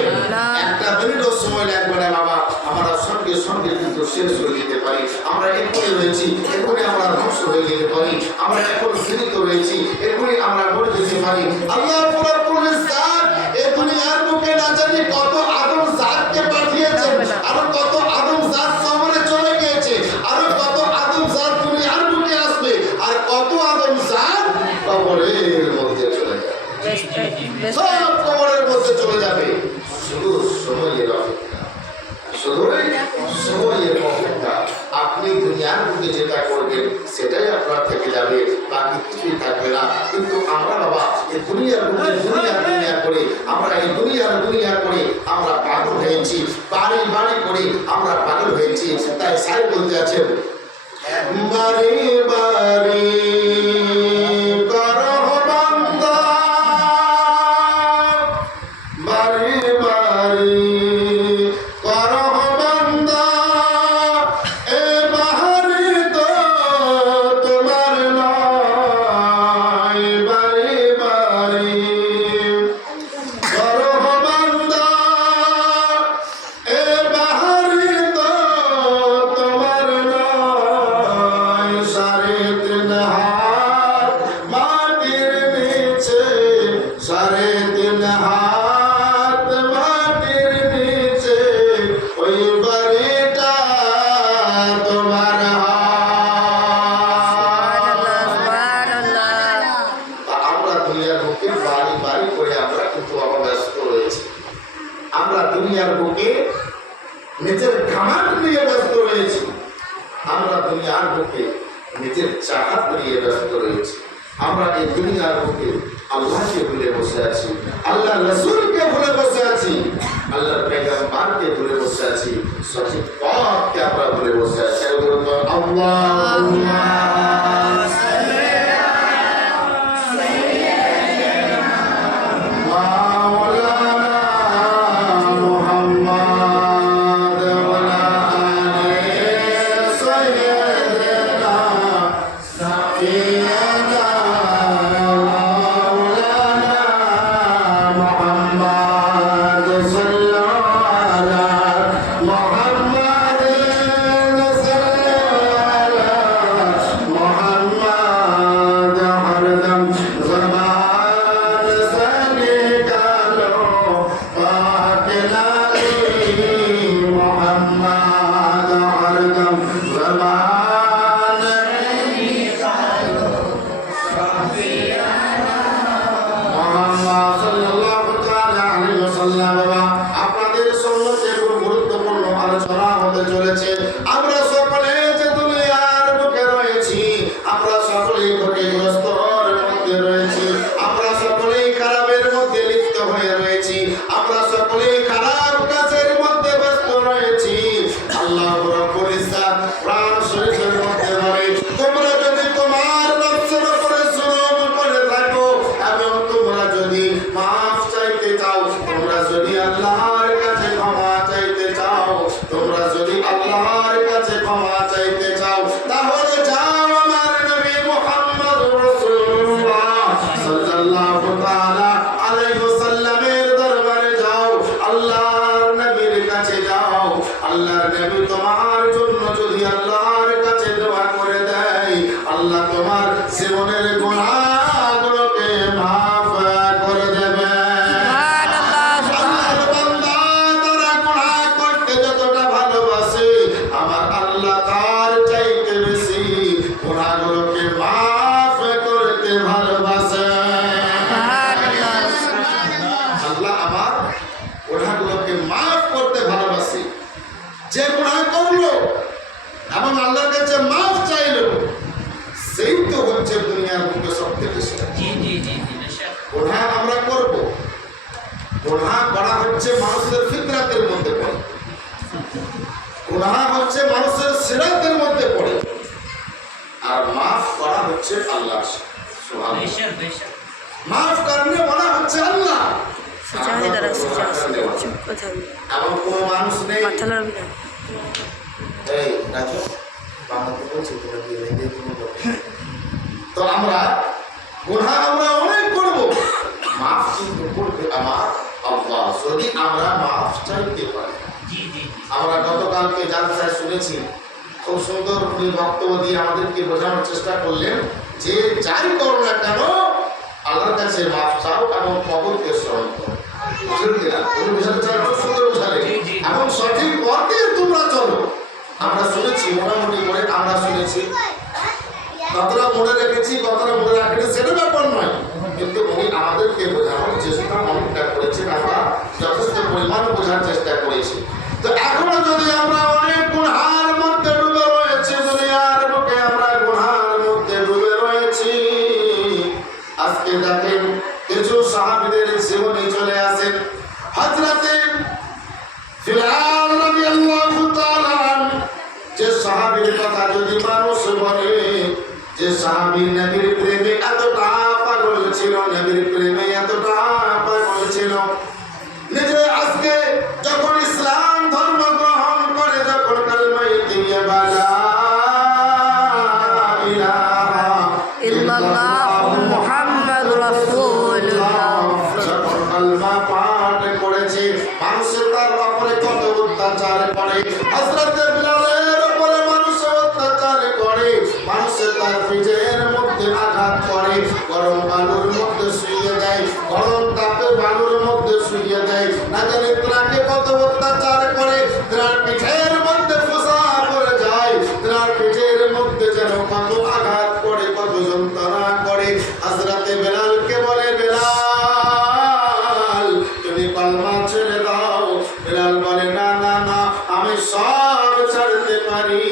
একটা মিনিটও সময় লাগবে না বাবা। আমরা সঙ্গে সঙ্গে কিন্তু শেষ হয়ে যেতে পারি। আমরা এখনই রয়েছি, এখনই আমরা ধ্বংস হয়ে যেতে পারি। আমরা এখন জীবিত রয়েছি, এখনই আমরা মরে যেতে পারি। আল্লাহ পুরোপুরি জাত এই দুনিয়ার বুকে না জানি কত আদম জাতকে পাঠিয়েছেন, আরো কত আদম জাত সামনে চলে গিয়েছে, আরো কত আদম জাত দুনিয়ার বুকে আসবে, আর কত আদম জাত কবরের মধ্যে চলে যাবে। সব কবরের মধ্যে চলে যাবে। শুধু সময়ের অপেক্ষা, শুধু সময়ের অপেক্ষা। আপনি দুনিয়ার বুকে যেটা করবেন সেটাই আপনার থেকে যাবে, বাকি কিছুই থাকবে না। কিন্তু আমরা বাবা এই দুনিয়ার বুকে দুনিয়া করে, আমরা এই দুনিয়া করে আমরা পাগল হয়েছি, বাড়ি বাড়ি করে আমরা পাগল হয়েছি। তাই সাই বলতে আছেন, বাড়ি বাড়ি নিজের খামার নিয়ে ব্যস্ত রয়েছি, আমরা দুনিয়ার বুকে নিজের চাহাত নিয়ে ব্যস্ত রয়েছি। আমরা এই দুনিয়ার বুকে আল্লাহকে ভুলে বসে আছি, আল্লাহ রাসূলকে ভুলে বসে আছি, আল্লাহর পয়গম্বরকে ভুলে বসে আছি, সঠিক পথকে আমরা ভুলে বসে আছি। আল্লাহুম্মা আপনাদের সম্মুখে খুব গুরুত্বপূর্ণ আলোচনা হতে চলেছে। আমরা সকলে যে দুনিয়া হচ্ছে দুনিয়ার বুকে সবথেকে সেরা। জি জি জি জি নিশ্চয় গুনাহ আমরা করব, গুনাহ করা হচ্ছে মানুষের ফিতরাতের মধ্যে পড়ে, গুনাহ হচ্ছে মানুষের সিরাতের মধ্যে পড়ে, আর মাফ করা হচ্ছে আল্লাহর সুবহানাল্লাহ। নিশ্চয় নিশ্চয় মাফ করনে বলা হচ্ছে আল্লাহ। সুজানে দ্বারা সুজা চুপ কথা এমন কোন মানুষ নেই। মাথা লড়বি না। এই রাজু বাংলাতে বলছি তোরা দিয়ে লেগে তুমি বলো। তো আমরা গুনাহ আমরা অনেক করব, মাফ কিন্তু করবে আমার আল্লাহ, যদি আমরা মাফ চাইতে পারি। জি জি জি আমরা গতকালকে জালসায় শুনেছি, খুব সুন্দর উনি বক্তব্য দিয়ে আমাদেরকে বোঝানোর চেষ্টা করলেন যে যাই করো না কেন আল্লাহর কাছে মাফ চাও এবং কবরকে স্মরণ করো। বুঝলেন কিনা? উনি বোঝাতে চান, খুব সুন্দর বোঝালেন। এবং সঠিক পথে তোমরা চলো। আমরা শুনেছি, মোটামুটি করে আমরা শুনেছি, কতটা মনে রেখেছি কতটা মনে রাখেনি সেটা ব্যাপার নয়, কিন্তু উনি আমাদেরকে বোঝানোর চেষ্টা অনেকটা করেছেন, আমরা যথেষ্ট পরিমাণ বোঝার চেষ্টা করেছি। তো এখনো যদি আমরা অনেক গুনাহের মধ্যে ডুবে রয়েছি, দুনিয়ার বুকে আমরা গুনাহের মধ্যে ডুবে রয়েছি। আজকে দেখেন কিছু সাহাবীদের জীবনে চলে আসেন, হযরতে বিলাল রাদিয়াল্লাহু তাআলা আনহু, যে সাহাবীর কথা যদি মানুষ বলে, যে সাহাবী নবীর প্রেমে এতটা পাগল ছিল, নবীর প্রেমে এতটা পাগল ছিল, নিজে আজকে যখন ইসলাম ধর্ম গ্রহণ করে, যখন কালেমা দিয়ে বলা ইলাহা ইল্লাল্লাহু মুহাম্মাদুর রাসূলুল্লাহ, যখন কালেমা পাঠ করেছে, মানুষের তার উপরে কত অত্যাচার করে, হযরত বিলালের উপরে মানুষ অত্যাচার করে, মানুষের তার পিঠের মধ্যে আঘাত করে, গরম বালুর মধ্যে শুইয়ে দেয়, গরম তাপে বালুর মধ্যে শুইয়ে দেয়, না জানি তাকে কত অত্যাচার করে, তার পিঠের মধ্যে ফোঁসা পড়ে যায়, তার পিঠের মধ্যে যেন কত আঘাত করে, কত যন্ত্রণা করে। হযরত বিলালকে বলে, বিলাল তুমি কলমা ছেড়ে দাও। বিলাল বলে, না না না, আমি সব ছাড়তে পারি,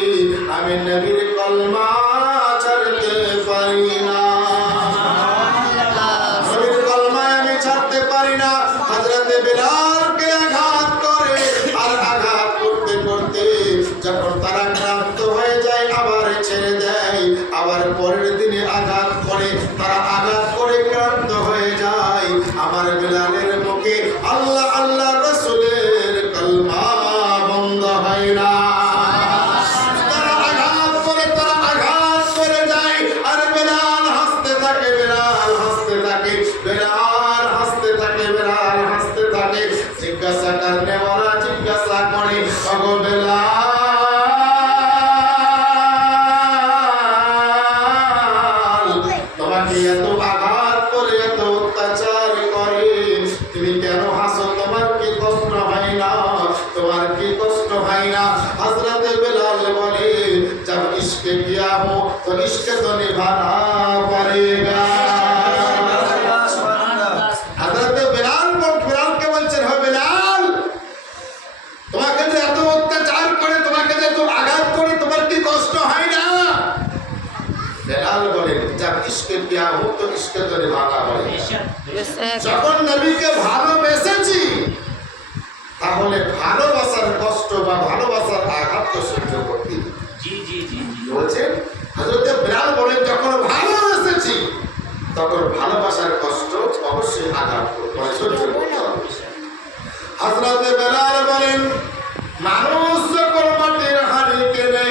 আমি নবীর কলমা ছাড়তে পারি না, নবীর কলমায় আমি ছাড়তে পারি না। হযরত বিলালকে আঘাত করে, আর আঘাত করতে করতে যখন তারা ক্লান্ত হয়ে যায় আবার ছেড়ে দেয়, আবার পরের দিনে আঘাত করে, তারা আঘাত করে ক্লান্ত হয়ে যায়। আমার বিলালের মুখে আল্লাহ আল্লাহ রাসূলের কলমা বন্ধ হয় না। তারা আঘাত করে যায়, আর বিলাল হাসতে থাকে, বিলাল হাসতে থাকে, বিলাল হাসতে থাকে, বিলাল হাসতে থাকে। জিজ্ঞাসা করনে ওরা জিজ্ঞাসা করে, ওগো বিলাল, তোমাকে এত আঘাত করে, এত অত্যাচার করে, তুমি কেন হাসো? তোমার কি কষ্ট হয় না? তোমার কি কষ্ট হয় না? হযরত বিলাল বলে, जब इश्क किया हो तो इश्क तो निभाना पड़ेगा। हज़रत বিলালকে বলছেন, হে বিলাল, তোমাকে যে এত অত্যাচার করে, তোমাকে যে এত আঘাত করে, তোমার কি কষ্ট হয় না? বিলাল বলেন, जब इश्क किया हो तो इश्क तो निभाना पड़ेगा। যখন নবীকে ভালোবেসেছি, তাহলে ভালোবাসার কষ্ট বা ভালোবাসার আঘাত তো সহ্য করতে হবে। জি জি জি জি বলছেন হযরত বিলাল বলেন, যখন ভালোবেসেছি তখন ভালোবাসার কষ্ট অবশ্যই আঘাত সহ্য করতে হবে। হযরত বিলাল বলেন, মানুষ যখন মাটির হাড়ি কেনে,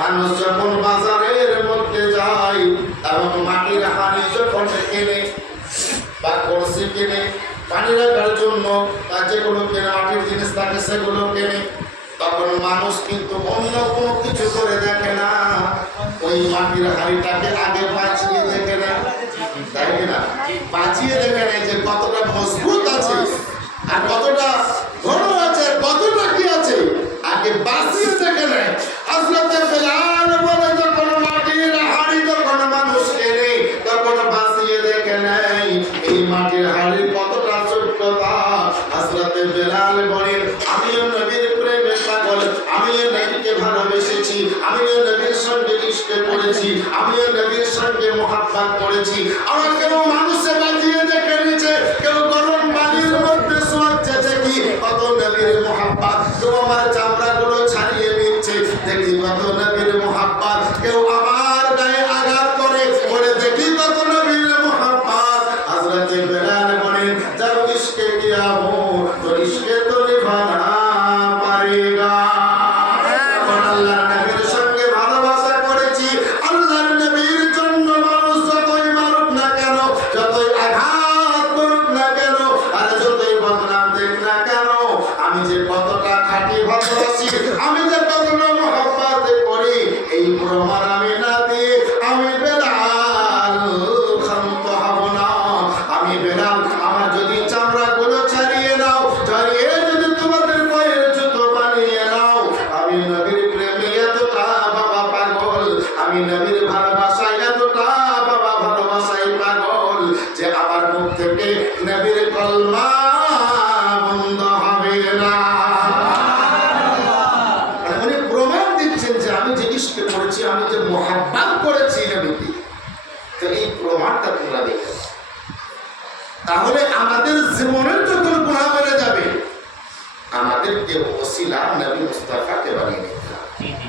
মানুষ যখন বাজারের মধ্যে যায় এবং মাটির হাড়ি যখন কেনে বা কলসি কেনে, পানি রাখার জন্য বা যে কোনো কেনা মাটির জিনিস থাকে সেগুলো কেনে, তখন মানুষ কিন্তু অন্য কোনো কিছু করে দেখে না, ওই মাটির হাড়িটাকে আগে বাঁচিয়ে দেখে না, তাই কিনা? বাঁচিয়ে দেখে নেয় যে কতটা মজবুত আছে আর কতটা ঘন আছে, কতটা কি আছে, আগে বাঁচিয়ে দেখে নেয়। হযরত বিলাল বলে, যখন মাটির হাড়ি যখন মানুষ কেনে, তখন বাঁচিয়ে দেখে নেয় এই মাটির হাড়ির কতটা ছোট্টতা। হযরত বিলাল বলেন, আমিও নবীর প্রেমে পাগল, আমিও নবীকে ভালোবেসেছি, আমিও নবীর সঙ্গে ইশকে করেছি, আমিও নবীর সঙ্গে নবীকে মুহাব্বত করেছি। আমার কেউ মানুষে বাজিয়ে দেখে নিচ্ছে, কেউ গরম পানির মধ্যে শোয়াচ্ছে দেখি কত নবীর মুহাব্বত, কেউ আমার চামড়াগুলো ছাড়িয়ে নিচ্ছে দেখি কত নবীর মুহাব্বত, কেউ আমার গায়ে আঘাত করে বলে দেখি কত নবীর মুহাব্বত। হযরত বেলাল বলেন জব ইশকে কিয়া হো তো ইশকে তো নিভানা পারেগা। আল্লাহর নবীর সঙ্গে ভালোবাসা করেছি, আল্লাহর নবীর জন্য মানুষ যতই মারুক না কেন, যতই আঘাত করুক না কেন, আর যতই বদনাম দেখ না কেন, আমি যে কতটা খাঁটি ভালোবাসি, আমি যে কতটা মহব্বত করি, এই প্রমাণ আমি না দিয়ে আমি বেলাল ক্ষান্ত হব না। আমি বেলাল, আমার যদি চামড়াগুলো ছাড়িয়ে নাও, ছাড়িয়ে যদি তোমাদের পায়ের জুতো বানিয়ে নাও, আমি নবীর প্রেমে এতটা বাবা পাগল, আমি নবীর ভালোবাসায় এতটা বাবা ভালোবাসায় পাগল যে আমার মুখ থেকে নবীর কলমা বন্ধ হবে না। উনি প্রমাণ দিচ্ছেন যে আমি যে ইশকে করেছি, আমি যে মুহাব্বত করেছি নবীকে, তো এই প্রমাণটা তোমরা দেখো। তাহলে আমাদের জীবনের যখন গুনাহ বেড়ে যাবে, আমাদেরকে ওসিলা নবী মুস্তাফাকে বানিয়ে নিতে হবে, जी जी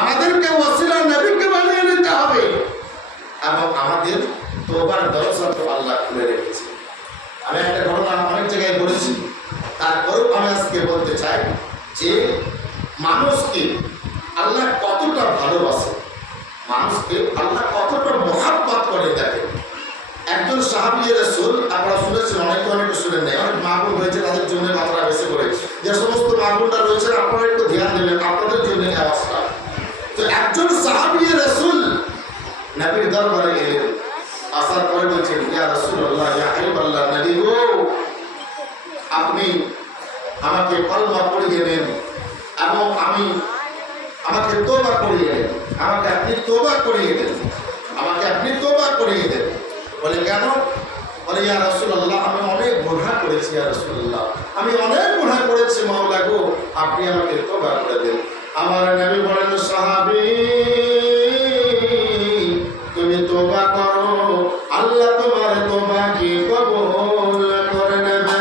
আমাদেরকে ওসিলা নবীকে বানিয়ে নিতে হবে, এবং আমাদের তওবার দরজা তো আল্লাহ খুলে রেখেছে। আমি একটা ঘটনা অনেক জায়গায় বলেছি, তারপরেও আমি আজকে বলতে চাই যে মানুষকে আল্লাহ কতটা ভালোবাসে, মানুষকে আল্লাহ কতটা মহাব্বত করে দেখেন। একজন সাহাবী রাসূল, আপনারা শুনেছেন, অনেকে অনেকে শুনেন নাই, অনেক মাহবুব হয়েছে, তাদের জন্য কথাটা বেশি করে, যে সমস্ত মাহবুবরা রয়েছে আপনারা একটু ধ্যান দেবেন, আপনাদের জন্য এই আওয়াজটা। তো একজন সাহাবী রাসূল নবীর দরবারে এলেন, আসার পরে বলছেন ইয়া রাসূলুল্লাহ, ইয়া হাবিবাল্লাহ, নবী গো, আপনি আমাকে কলমা পড়িয়ে দেন এবং আমাকে তওবা করিয়ে দেন, আমাকে আপনি তওবা করিয়ে দেন, আমাকে আপনি তওবা করিয়ে দেন। বলে কেন? বলে ইয়া রাসূলুল্লাহ, আমি অনেক গুনাহ করেছি ইয়া রাসূলুল্লাহ, আমি অনেক গুনাহ করেছি মাওলা গো, আপনি আমাকে তওবা করে দেন। আমার নবী বলেন সাহাবী, তুমি তওবা করো, আল্লাহ তোমার তওবাকে কবুল করে নেবেন।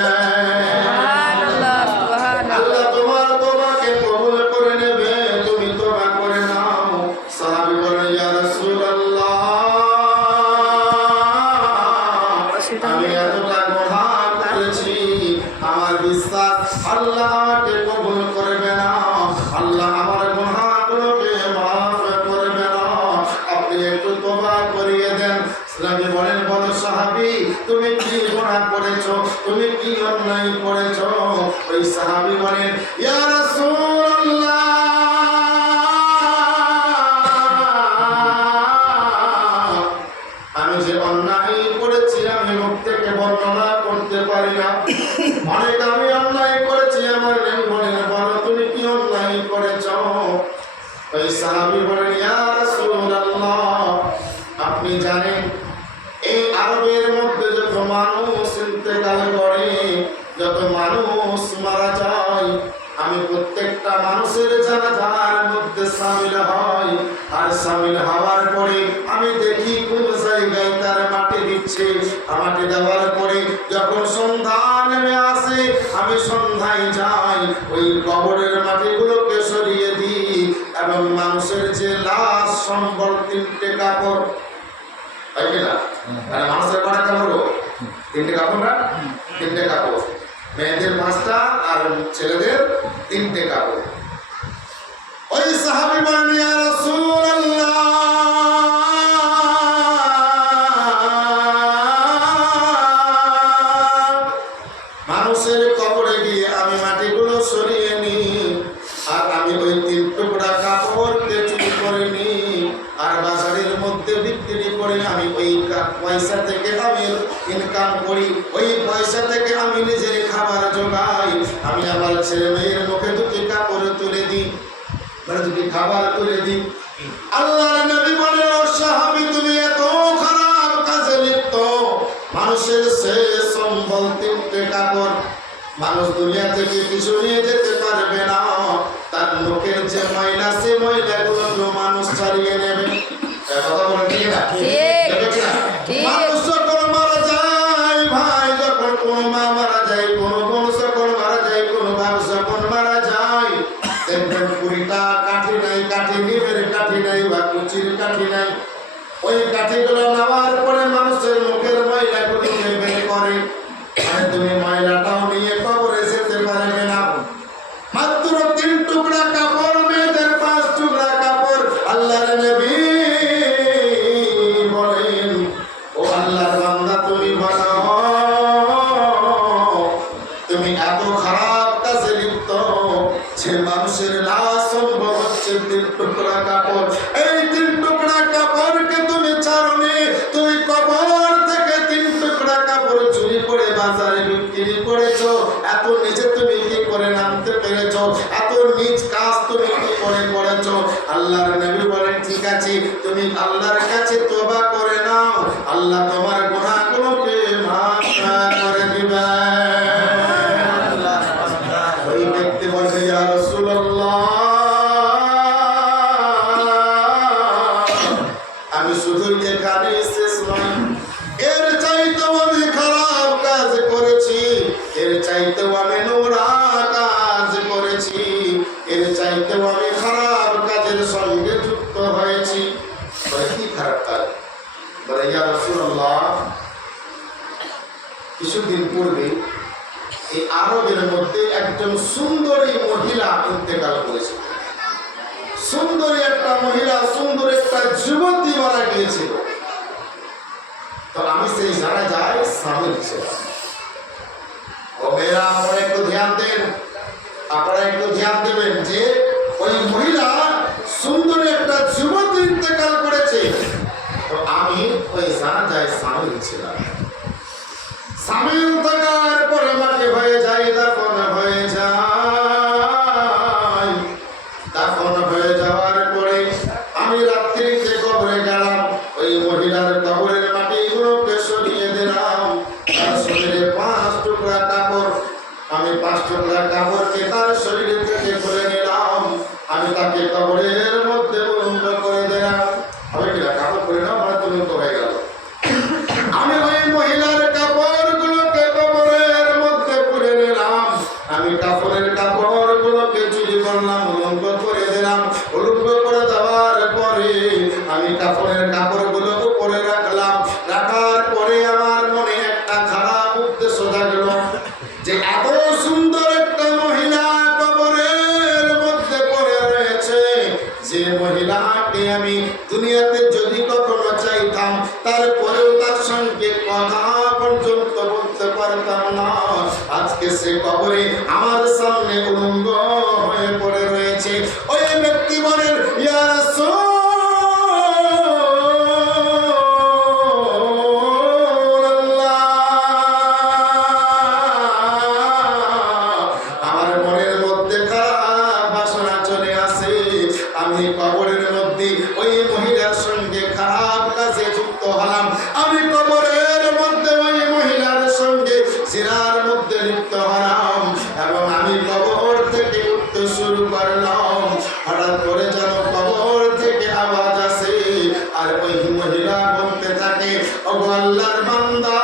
সুবহানাল্লাহ, সুবহানাল্লাহ। আল্লাহ তোমার তওবাকে কবুল করে নেবে, তুমি তওবা করে নাও। সাহাবী বলেন ইয়া রাসূলুল্লাহ, আমি এতটা গুনাহ করেছি, আমার বিশ্বাস আল্লাহ আমাকে কবুল করবে না, আল্লাহ আমার গুনাহগুলোকে মাফ করবে না, আপনি একটু তওবা করিয়ে দেন। নবী বলেন বলো সাহাবী, তুমি কি গুনাহ করেছো, তুমি কি অন্যায় করেছো? ওই সাহাবী বলেন ইয়া রাসূলুল্লাহ, আমি যে অন্যায় করেছি আমি মুখ থেকে বর্ণনা করতে পারি না, অনেক আমি অন্যায় করেছি, আমার বলেন বলো তুমি কি অন্যায় করেছ? ওই সাহাবী বলেন ইয়া রাসূলুল্লাহ, আপনি জানেন এই আরবের মধ্যে যত মানুষ ইন্তেকাল করে, যত মানুষ মারা যায়, আমি প্রত্যেকটা মানুষের জানাজার মধ্যে শামিল হই, আর শামিল হওয়ার পরে আমি দেখি কোন জায়গায় তার মাটি দিচ্ছে, মাটি দেওয়ার পরে যখন সন্ধ্যা নেমে আসে, আমি সন্ধ্যায় যাই, ওই কবরের মাটিগুলোকে সরিয়ে দিই, এবং মানুষের যে লাশ সম্বল 3টে কাপড়, তাই কি না? মানে মানুষের কটা কাপড়? 3টে কাপড় না? 3টে কাপড়, মেয়েদের 5টা আর ছেলেদের 3টে কাপড়। ওই সাহাবী বলেন ইয়া রাসূলুল্লাহ, মানুষের কবরে গিয়ে আমি মাটিগুলো সরিয়ে নিই, আর আমি ওই 3 টুকরা কাপড়কে চুরি করে নিই, আর বাজারের মধ্যে বিক্রি করে আমি ওই পয়সা থেকে আমি ইনকাম করি, ওই পয়সা থেকে আমি নিজের খাবার জোগাই, আমি আমার ছেলে মেয়ের মুখে 2টি কাপড় তুলে দিই, মানে 2টি খাবার তুলে দিই। আল্লাহর নবী বলেন ও সাহাবী, তুমি এত খারাপ কাজে লিপ্ত, মানুষের শেষ সম্বল 3টে কাপড়, মানুষ দুনিয়া থেকে কিছু নিয়ে যেতে পারবে না, তার মুখের যে ময়লা, সে ময়লাগুলো মানুষ ছাড়িয়ে নেবে। কথা বলেন ঠিক না? কাঠি নাই, ওই কাঠিগুলো নেওয়ার পরে মানুষের মুখের ময়লাগুলো বের করে। আর তুমি ময়লাটাও নিয়ে কবরে যেতে পারবে না। মাত্র 3 টুকরা কাপড়, মেয়েদের 5 টুকরা কাপড়। আল্লাহর নবী বলেন, ও আল্লাহর বান্দা, তুমি বলো তুমি এত খারাপ কাজে লিপ্ত যে মানুষের লাশ সম্ভব হচ্ছে 3 টুকরা কাপড়। এই 3 টুকরা কাপড়কে তুমি ছাড়নি, তুমি কবর থেকে 3 টুকরা কাপড় চুরি করে বাজারে বিক্রি করেছো। এত নিচে তুমি কি করে নামতে পেরেছো? এত নিচ কাজ তুমি কি করে করেছো? আল্লাহর নবী বলেন, ঠিক আছে, তুমি আল্লাহর কাছে তওবা করে নাও, আল্লাহ তোমার গুনাহগুলোকে মাফ করে দিবেন। ওই ব্যক্তি বলছে, ইয়া রাসূলুল্লাহ, আমি শুধু এখানে শেষ নই, এর চাইতেও আমি খারাপ কাজ করেছি, এর চাইতেও আমি নোংরা কাজ করেছি, এর চাইতেও আমি খারাপ কাজের সঙ্গে যুক্ত হয়েছি। বলে, কি খারাপ কাজ? বলে, ইয়া রাসূলুল্লাহ, কিছুদিন পূর্বে এই আরবের মধ্যে একজন সুন্দরী মহিলা ইন্তেকাল করেছে। সুন্দরী একটা মহিলা, সুন্দর একটা যুবতী মারা গিয়েছিল। তো আমি সেই জানাজায় সামিল ছিলাম। ও মেয়েরা, আপনারা একটু ধ্যান দেন, আপনারা একটু ধ্যান দেবেন যে ওই মহিলা সুন্দরী একটা যুবতী ইন্তেকাল করেছে। তো আমি ওই জানাজায় সামিল ছিলাম। সামিল থাকার পরে মাকে হয়ে যায়, দাফন হয়ে যায়। দাফন হয়ে যাওয়ার পরে আমি রাত্রিতে কবরে গেলাম। ওই মহিলার কবরের মাটিগুলোকে সরিয়ে দিলাম। তার শরীরে 5 টুকরা কাপড়, আমি 5 টুকরা কাপড়কে তার শরীর থেকে খুলে নিলাম। আমি তাকে কবরের মধ্যে উলম্ব করে দিলাম। আমি কিনা কাপড় করে নাও, আমার তুলন্ত হয়ে গেল। আমি ওই মহিলার কাপড়গুলোকে কবরের মধ্যে পুরে নিলাম। আমি কাপড়ের কাপড়গুলোকে চুরি করলাম, উলম্ব করে দিলাম। উলম্ব করে দেওয়ার পরে আমি কাপড়ের কাপড়গুলো উপরে রাখলাম। রাখার পরে আমার মনে একটা খারাপ উদ্দেশ্য জাগলো যে এত সুন্দর একটা মহিলা কবরের মধ্যে পড়ে রয়েছে, যে মহিলাকে আমি দুনিয়াতে যদি কখনো চাইতাম, তারপরেও তার সঙ্গে কথা পর্যন্ত বলতে পারতাম না। আজকে সে কবরে আমার সামনে উলঙ্গ হয়ে পড়ে রয়েছে। ওই ব্যক্তি বলেন, ইয়া রাসূলুল্লাহ, আমার মনের মধ্যে খারাপ বাসনা চলে আসে। আমি কবরের মধ্যে ওই মহিলার সঙ্গে খারাপ কাজে যুক্ত হলাম। আমি কবরের মধ্যে ওই মহিলার সঙ্গে জিনার মধ্যে লিপ্ত হলাম এবং আমি কবর থেকে উঠতে শুরু করলাম। হঠাৎ করে যেন কবর থেকে আওয়াজ আসে, আর ওই মহিলা বলতে থাকে, ওগো আল্লাহর বান্দা,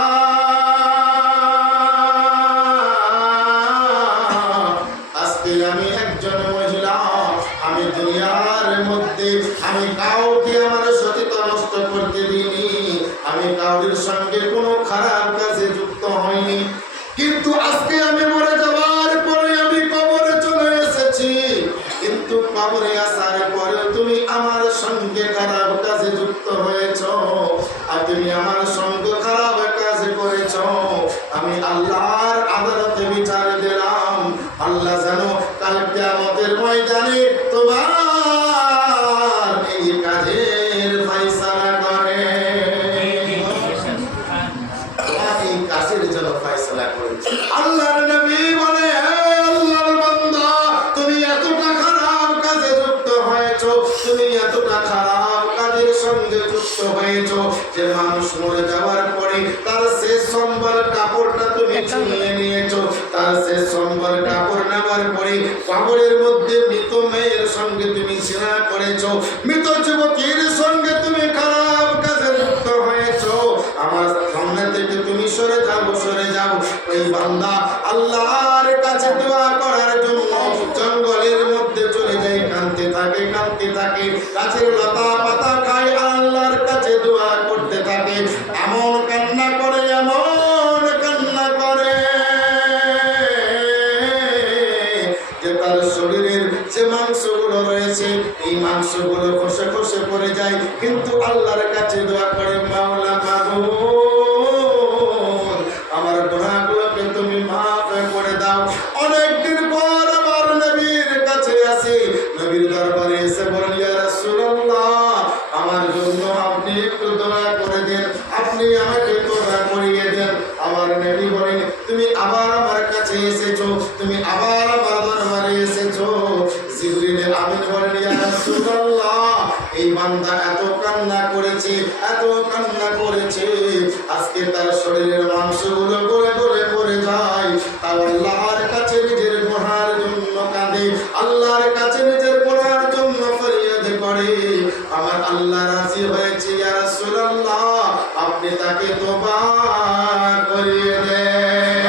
আজকে আমি একজন মহিলা, আমি দুনিয়ার মধ্যে আমি কাউকে আমার সতীত্ব নষ্ট করতে দিইনি, আমি কাউরির সঙ্গে কোনো খারাপ কাজে যুক্ত হইনি। কিন্তু আজকে আমি মরে যাওয়ার পরে আমি কবরে চলে এসেছি। কিন্তু কবরে আসার পরে তুমি আমার সঙ্গে খারাপ কাজে যুক্ত হয়েছ, আর তুমি আমার সঙ্গে খারাপ কাজ করেছ। আমি আল্লাহর আদালতে বিচার দিলাম। আল্লাহ যেন কাল কিয়ামতের ময়দানে তোমার এই কাজের ফায়সালা করে। তোমার এই কাজের জন্য ফায়সালা করে। আল্লাহর নবী বলে, হে আল্লাহর বান্দা, তুমি এতটা খারাপ কাজে যুক্ত হয়েছ, তুমি এতটা খারাপ কাজের সঙ্গে যুক্ত হয়েছ যে মানুষ মরে যাওয়ার পরে তার শেষ সম্বল কাপড়টা তুমি ছিনিয়ে নিয়েছো। তার শেষ সম্বল কাপড় নেওয়ার পরে কবরের মধ্যে মৃত মেয়ের সঙ্গে তুমি জিনা করেছো, মৃত যুবকের সঙ্গে তুমি খারাপ কাজে যুক্ত হয়েছো। আমার সামনে থেকে তুমি সরে যাও, সরে যাও। ওই বান্দা আল্লাহর কাছে দোয়া করার জন্য জঙ্গলের মধ্যে চলে যায়, কাঁদতে থাকে, কাঁদতে থাকে। গাছের লতা পাতা খায়, আল্লাহর কাছে দোয়া করতে থাকে। এমন কান্না করে, এমন কান্না করে যে তার শরীরের যে মাংসগুলো রয়েছে এই মাংসগুলো খসে খসে পড়ে যায়, কিন্তু আল্লাহর কাছে দোয়া করে, মাওলা মাবুদ আমার গুনাহগুলোকে তুমি মাফ করে দাও। অনেকদিন পর আমার নবীর কাছে আসে, নবীর দরবারে এসে বলেন, ইয়া রাসূলুল্লাহ আমার জন্য আপনি একটু দোয়া করে দেন, আপনি আমাকে দোয়া করিয়ে দেন। আমার নবী বলেন, তুমি আবার আমার কাছে এসেছো, তুমি আবার আমার দরবারে এসেছো। জিবরিল আমিন বলেন, ইয়া রাসূলুল্লাহ এই বান্দা এত কান্না করেছে, এত কান্না করেছে, আজকে তার শরীরের মাংসগুলো গলে গলে পড়ে যায়, তাও আল্লাহর কাছে নিজের গুনাহের জন্য কাঁদে, আল্লাহর কাছে নিজের গুনাহের জন্য ফরিয়াদ করে। আমার আল্লাহ রাজি হয়েছে, ইয়া রাসূলুল্লাহ আপনি তাকে তওবা করিয়ে দেন।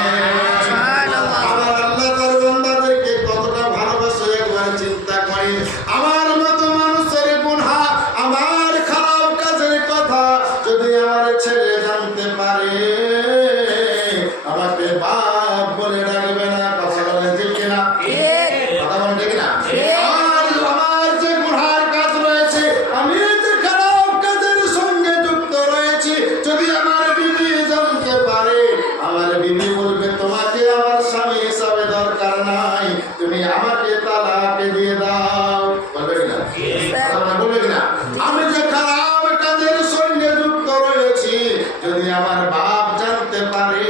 আমার আল্লাহ তার বান্দাদেরকে কতটা ভালোবাসে একবার চিন্তা করেন। আমার মতো মানুষের গুনাহ, আমার খারাপ কাজের কথা যদি আমার ছেলে জানতে পারে, আমাকে বাপ বলে ডাকবে না। কথা বলেন ঠিক কিনা? কথা বলেন ঠিক কিনা? আমার যে গুনাহের কাজ রয়েছে, আমি যে খারাপ কাজের সঙ্গে যুক্ত রয়েছি, যদি আমার বিবি জানতে পারে, আমার বিবি বলবে তোমাকে আমার স্বামী হিসাবে দরকার নাই, তুমি আমাকে তালাক দিয়ে দাও। বলবে কিনা? বলবে কিনা? আমি যে খারাপ কাজের সঙ্গে যুক্ত রয়েছি, যদি আমার বাপ জানতে পারে,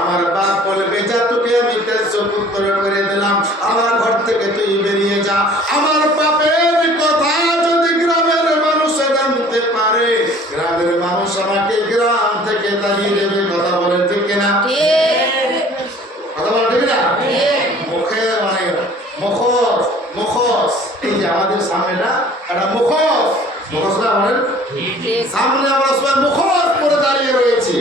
আমার বাপ বলবে যা তোকে আমি 300 পুত্র করে দিলাম, আমার ঘর থেকে তুই বেরিয়ে যা। আমার বাপের কথা যদি গ্রামের মানুষ জানতে পারে, গ্রামের মানুষ আমাকে গ্রাম থেকে তাড়িয়ে দেবে। কথা বলেন ঠিক কিনা? কথা বলেন ঠিক না? মুখে মানে মুখোশ, মুখোশ, এই যে আমাদের সামনেটা একটা মুখোশ, মুখোশ না বলেন, সামনে আমরা সবাই মুখোশ পরে দাঁড়িয়ে রয়েছি।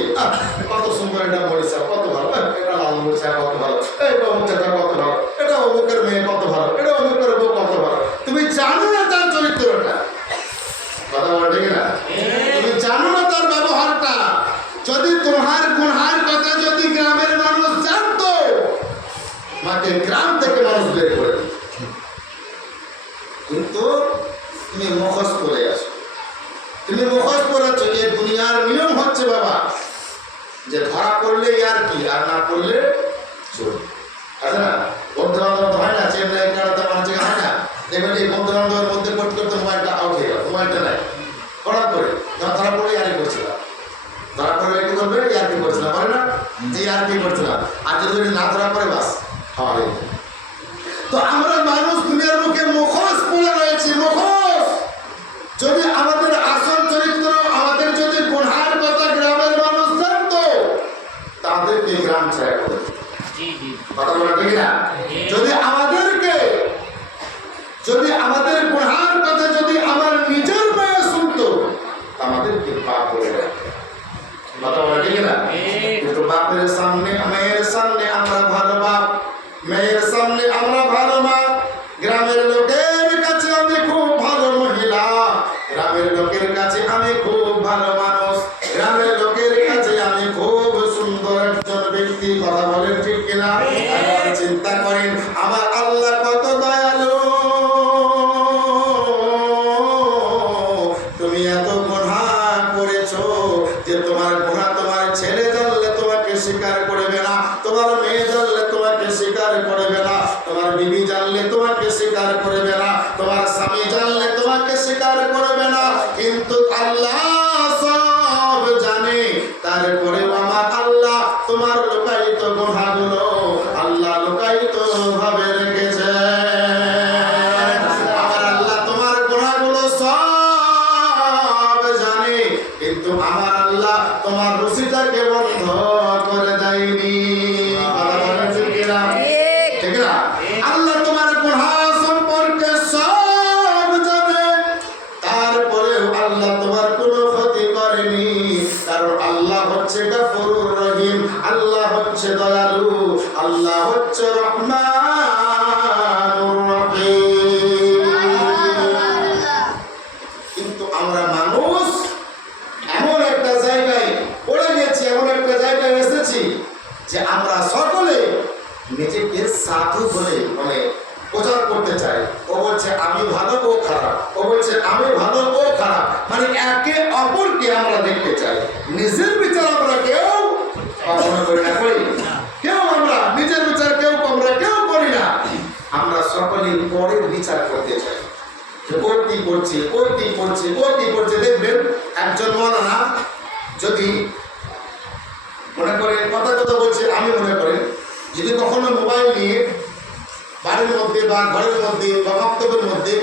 কত সুন্দর এটা মরিচা, কত ভালো, এটা লাল মরিচা কত ভালো, এটা অমুকটা কত ভালো, এটা অমুকের মেয়ে কত ভালো, এটা অমুকের বউ কত ভালো। তুমি জানো না তার চরিত্রটা। কথা বলে ঠিক না? তুমি জানো না তার ব্যবহারটা। যদি তোমার গুনাহের কথা যদি গ্রামের মানুষ জানতো, মাকে গ্রাম থেকে মানুষ বের করে দিত। কিন্তু তুমি মুখোশ পরে আসো, তুমি মুখোশ পরেছ। এই দুনিয়ার নিয়ম হচ্ছে বাবা যে ধরা পড়লে আর কি, আর না পড়লে চোর। আছে না? বন্ধু বান্ধব হয় না, চেন্নাই কারাতে মানুষ হয় না, দেখবেন এই বন্ধু বান্ধবের মধ্যে করতে করতে মোবাইলটা আউট হয়ে গেল, মোবাইলটা নাই, হঠাৎ করে ধরা পড়লে ইয়ারি করছিলাম, ধরা পড়লে কি করবে, ইয়ার্কি করছিলাম, বলে না যে ইয়ার্কি করছিলাম, আর যদি না ধরা পড়ে বাস খাওয়া হয়ে যায়। তো আমরা মানুষ দুনিয়ার মুখে মুখোশ পড়ে রয়েছি, মুখোশ। যদি আমাদের আসল চরিত্র, আমাদের যদি গুনাহের কথা গ্রামের মানুষ জানতো, তাদেরকে গ্রাম ছেড়ে করে দিত। কথা বলা ঠিক না? যদি আমাদেরকে, যদি আমাদের গুনাহের কথা যদি আমার নিজের মেয়ে শুনতো, আমাদেরকে পাপ করে রাখতো। কথা বলা ঠিক না? কিন্তু বাপের সামনে, মেয়ের সামনে আমরা ভালো বাপ, মেয়ের সামনে আমরা ভালো মা, গ্রামের লোকের কাছে আমি খুব ভালো মহিলা, গ্রামের লোকের কাছে আমি খুব ভালো মানুষ, গ্রামের লোকের কাছে আমি খুব সুন্দর একজন ব্যক্তি। কথা বলেন ঠিক কিনা? চিন্তা করেন আমার আল্লাহ কত দয়ালু। তুমি এত গুনাহ করেছো যে তোমার গুনাহ তোমার ছেলে জানলে তোমাকে স্বীকার করবে না, তোমার মেয়ে জানলে তোমাকে স্বীকার করবে না, তোমার বিবি জানলে তোমাকে স্বীকার করবে না, তোমার স্বামী জানলে তোমাকে স্বীকার করবে না, কিন্তু আল্লাহ সব জানে। তারপরেও আমার আল্লাহ তোমার লোকায়িত গুনাহগুলো আল্লাহ লোকায়িত ভাবে রেখেছে। আমার আল্লাহ তোমার গুনাহগুলো সব জানে, কিন্তু আমার আল্লাহ তোমার রুচিটাকে বন্ধ করে দেয়নি। ঠিক না? আল্লাহ তোমার গুনাহ সম্পর্কে সব জানে, তারপরেও আল্লাহ তোমার কোনো ক্ষতি করেনি, কারণ আল্লাহ হচ্ছে গফুরুর রহিম, আল্লাহ হচ্ছে দয়ালু, আল্লাহ হচ্ছে রহমানুর রহিম। বলছি যে আমরা সকলে নিজেকে সাধু বলে মানে প্রচার করতে চাই। ও বলছে আমি ভালো, ও খারাপ, ও বলছে আমি ভালো, ও খারাপ, মানে একে অপরকে আমরা দেখতে চাই। নিজের বিচার আমরা কেউ কখনো করি না, করি কেউ, আমরা নিজের বিচার কেউ আমরা কেউ করি না। আমরা সকলে পরের বিচার করতে চাই, ও কি করছে, ও কি করছে, ও কি করছে। দেখবেন একজন মৌলানা যদি মনে করে কথা কথা বলছে, আমি মনে করেন যদি কখনো মোবাইল নিয়ে বাড়ির মধ্যে বা ঘরের মধ্যে বা বক্তব্যের মধ্যে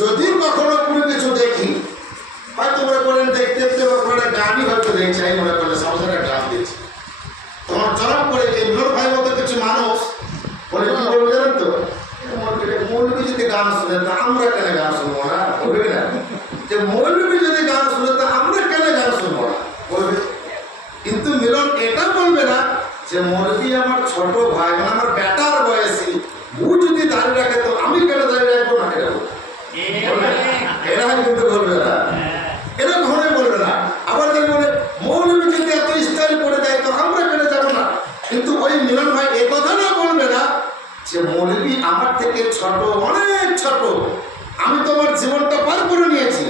যদি কখনো কোনো কিছু দেখি, হয়তো মনে করেন দেখতে দেখতে একটা গানই হয়তো দেখছি, আমি মনে করেন সংসারে গান দিচ্ছি, তোমার চরম করে এই মিলন ভাই মতো কিছু মানুষ বলে কি বলবে জানেন তো, মৌলবী যদি গান শুনে তা আমরা কেন গান শুনবো না, বলবে না যে মৌলবী যদি গান শুনে তা আমরা কেন গান শুনবো না, বলবে। কিন্তু মিলন এটা বলবে না যে মৌলবী আমার ছোট ভাই, মানে আমার বেটার বয়সী, ও যদি দাঁড়িয়ে রাখে তো আমি কেন দাঁড়িয়ে রাখবো না, এটা এরা কিন্তু বলবে না, এরা কখনোই বলবে না। আবার বলে মৌলবী যদি এত স্টাইল করে দেয় তো আমরা কেন যাবো না। কিন্তু ওই মিলন ভাই এই কথাটা বলবে না যে মৌলবী আমার থেকে ছোট, অনেক ছোট, আমি তোমার জীবনটা পার করে নিয়েছি,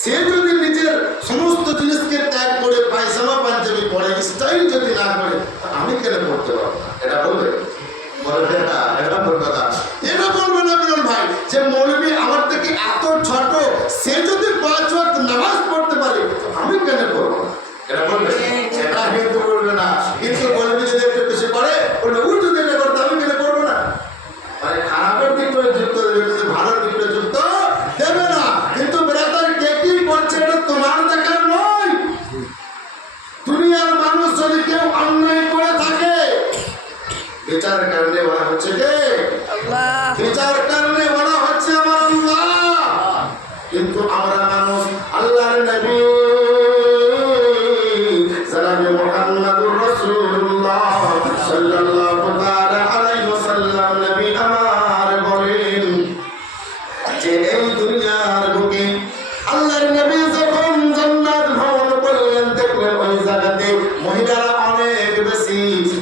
সে যদি নিজের সমস্ত জিনিসকে ত্যাগ করে পায়জামা পাঞ্জাবি পরে স্টাইল যদি না করে আমি কেন করতে পারবো না, এটা বলবে, বলবে না, এটা বলবে না, এটা বলবে না মিলন ভাই যে মৌলবী আমার থেকে এত ছোট, সে যদি 5 ওয়াক্ত নামাজ পড়তে পারে আমি কেন করবো না, এটা বলবে, এটা কিন্তু বলবে না। কিন্তু মৌলবী যদি একটু বেশি করে বলবে ও যদি এটা করতে আমি কেন করবো না, মানে খারাপের দিক করে যুক্ত দেবে কিন্তু ভালোর দিক করে যুক্ত দেবে না। কিন্তু ব্রাদার কে কি করছে এটা তোমার দেখার নয়। দুনিয়ার মানুষ যদি কেউ অন্যায় করে থাকে বিচারের কারণে বলা হচ্ছে কে, আল্লাহ। বিচার কারণে বলা হচ্ছে আমার আল্লাহ। কিন্তু আমরা মানুষ আল্লাহর নবী জনাবে মুহাম্মদুর রাসূলুল্লাহ সাল্লাল্লাহু তাআলা আলাইহি ওয়াসাল্লাম নবী আমার বলেন যে এই দুনিয়ার বুকে আল্লাহর নবী যখন জান্নাত ভ্রমণ করলেন দেখলেন ওই জায়গাতে মহিলারা অনেক বেশি,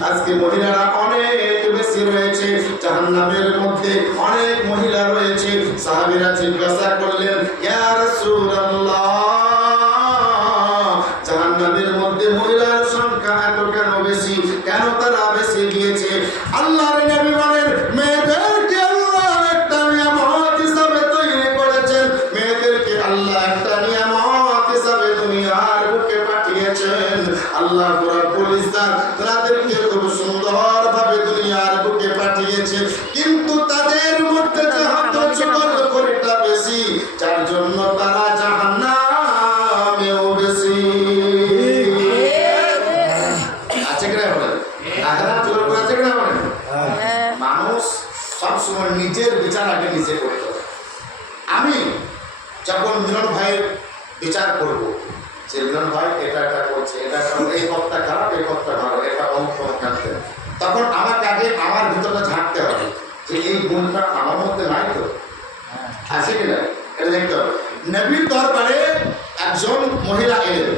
আজকে মহিলারা অনেক বেশি রয়েছে, জাহান্নামের মধ্যে অনেক মহিলা রয়েছে। সাহাবীরা জিজ্ঞাসা করলেন ইয়া রাসূলুল্লাহ, জাহান্নামের মধ্যে মহিলার সংখ্যা এত কেন বেশি, কেন তারা বেশি গিয়েছে? আল্লাহর নবী বলেন মেয়েদেরকে আল্লাহ একটা নিয়ামত হিসাবে তৈরি করেছেন, মেয়েদেরকে আল্লাহ একটা নিয়ামত হিসাবে দুনিয়ার বুকে পাঠিয়েছেন। আল্লাহ রাব্বুল ইজ্জত তাদেরকে খুব সুন্দরভাবে দুনিয়ার বুকে পাঠিয়েছে, কিন্তু তাদের মধ্যে জাহান্নামের বেশি, যার জন্য তারা জাহান্নামেও বেশি। আছে কিনা বলেন, আখেরাত জোর করে আছে কিনা বলেন। মানুষ সবসময় নিজের বিচার আগে নিজে করতে হবে। আমি যখন মিলন ভাইয়ের বিচার করব যে মিলন ভাই এটা এটা করছে, এটা এই পথটা খারাপ, এই পথটা ভালো, এটা অমুক কাটতে, তখন আমাকে আগে আমার ভিতরটা ঝাঁকতে হবে যে এই গুণটা আমার মধ্যে নাই তো, আছে কিনা এটা দেখতে হবে। নবীর দরবারে একজন মহিলা এলেন,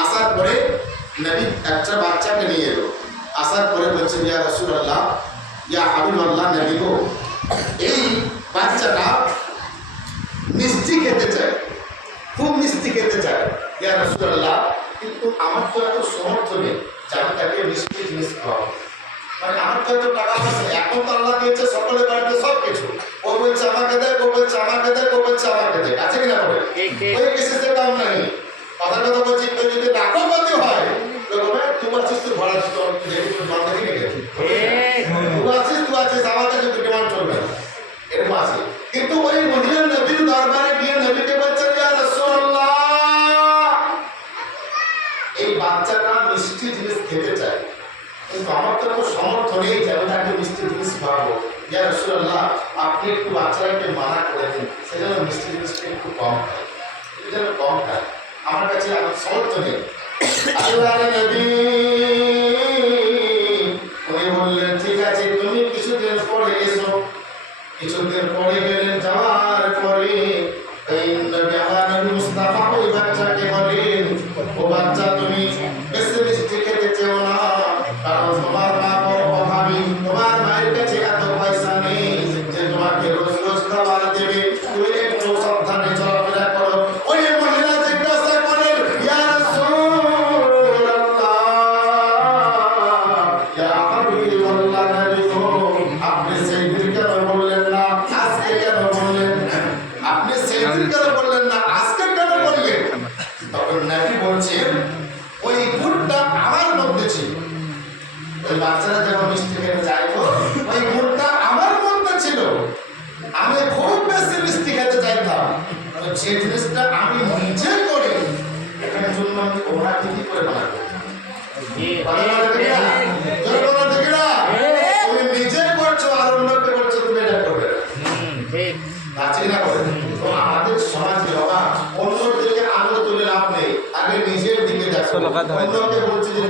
আসার পরে নবী একটা বাচ্চাকে নিয়ে এলো, আসার পরে বলছে ইয়া রাসূলুল্লাহ, ইয়া হাবিবাল্লাহ, নবী গো এই বাচ্চাটা মিষ্টি খেতে চায়, খুব মিষ্টি খেতে চায় ইয়া রাসূলুল্লাহ, কিন্তু আমার তো এত সামর্থ্য নেই যে আমি তাকে মিষ্টি জিনিস খাওয়াবো, মানে আমার তো এত টাকা পয়সা, এখন তো আল্লাহ দিয়েছে সকলের বাড়িতে সব কিছু, ও বলছে আমাকে দেখ, ও বলছে আমাকে দেখ, ও বলছে আমাকে দেখ, আছে কিনা বলে ওই কিসের কাম নাই। কথা কথা বলছি কেউ যদি লাখপতি হয় তুই আছিস, তুই ভাড়া দিস, তুই আছিস আমার কাছে তুই ডিমান্ড চলবে এরকম আছে। কিন্তু ওই মহিলা নবীর দরবারে গিয়ে নবীকে বলছে ইয়া রাসূলুল্লাহ, এই বাচ্চাটা মিষ্টি জিনিস খেতে চায়, কিন্তু আমার তো কোনো সামর্থ্য নেই যে আমি তাকে মিষ্টি জিনিস খাওয়াবো, ইয়া রাসূলুল্লাহ আপনি একটু বাচ্চাটাকে মানা করে দিন, সেজন্য মিষ্টি জিনিসটা একটু কম খায়, একটু যেন কম খায়, আমার কাছে আমার সামর্থ্য নেই। আল্লাহর নবী উনি বললেন ঠিক আছে তুমি কিছুদিন পরে এসো। কিছুদিন পরে গেলেন, যাওয়ার পরে এই নবী আমার নবী মুস্তাফা ওই বাচ্চাকে বলেন ও বাচ্চা তুমি বেশি মিষ্টি খেতে চেও না, একজন নবী বলছেন ওই গুণটা আমার মধ্যে ছিল। ওই বাচ্চারা যখন মিষ্টি খেতে চাইতো ওই গুণটা আমার মধ্যে ছিল। আমি খুব বেশি মিষ্টি খেতে চাইতাম, তো যে জিনিসটা আমি নিজে করে এখানে জন্য আমি ওরা কি করে বানাবো? তুমি নিজে করছো আর অন্যকে করছো, তুমি এটা করবে না করে। তো আমাদের সমাজে বাবা অন্যদেরকে আনন্দ তুলে লাভ নেই, আগে নিজের দিকে দেখো। অন্যকে বলছে যে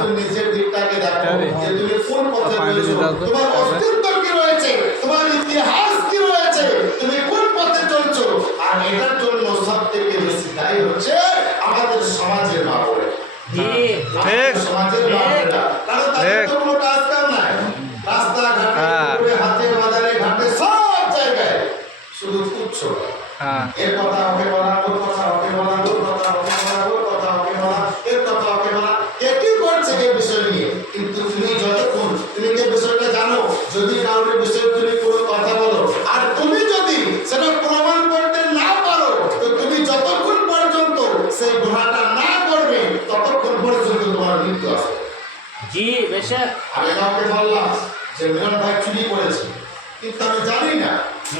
তুমি নিজের দিকটাকে দেখো, যে তুমি কোন পথে রয়েছো, তোমার অস্তিত্ব কি রয়েছে, তোমার ইতিহাস কি রয়েছে, তুমি কোন পথে চলছো। আর এটার জন্য সব থেকে বেশি দায়ী হচ্ছে আমাদের সমাজের মা বলে। সমাজের মা বলেরা, কারণ তাদের তো কোনো কাজ কাম নাই। রাস্তাঘাটে, হাতে বাজারে ঘাটে সব জায়গায় শুধু তুচ্ছ। এর কথা ওকে বলা, ওর কথা ওকে বলা, ওর কথা ওকে বলা, ওর কথা ওকে বলা, এর কথা ওকে বলা। একই করছে এই বিষয় নিয়ে। কিন্তু তুমি যতক্ষণ তুমি যে বিষয়টা জানো, যদি কারোর বিষয়ে তুমি কোনো কথা বলো আর তুমি যদি সেটা প্রমাণ করতে না পারো, তো তুমি যতক্ষণ পর্যন্ত সেই গুনাহটা না করবে ততক্ষণ পর্যন্ত তোমার মৃত্যু আসবে। জি বেশক। আমি কাউকে বললাম যে মিলন ভাই চুরি করেছে, কিন্তু আমি জানি না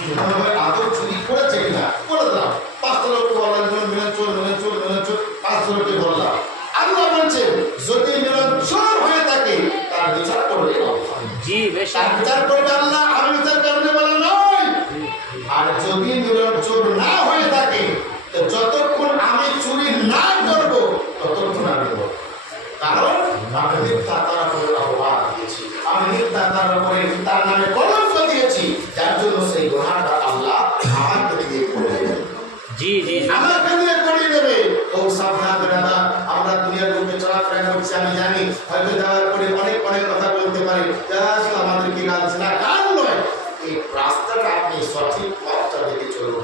মিলন ভাই আদৌ চুরি করেছে কিনা। বলে দিলাম 5 লোককে বললাম মিলন চোর, মিলন চোর, মিলন চোর, 5 লোককে বললাম। আল্লাহ বলছেন যদি মিলন চোর হয়ে থাকে তার বিচার করবে আল্লাহ। জি বেশক। তার বিচার করবে আল্লাহ, আমি বিচার করবে বলে নয়। আর যদি মিলন চোর না হয়ে থাকে, তো যতক্ষণ আমি চুরি না করব ততক্ষণ আমি করব। কারণ আমি মিথ্যা তার উপরে অপবাদ দিয়েছি, আমি মিথ্যা তার উপরে তার নামে কলঙ্ক দিয়েছি, যার জন্য সেই গুনাহটা আল্লাহ আমাকে দিয়ে করে দেবে। জি জি আমাকে দিয়ে করে দেবে। ও সাবধান দাদা, আমরা দুনিয়ার বুকে চলাফেরা করছি, আমি জানি হয়তো যাওয়ার পরে অনেক অনেক কথা বলতে পারি, যারা আসলে আমাদেরকে গালছে না, গাল নয়। এই রাস্তাটা আপনি সঠিক পথটা দেখে চলুন।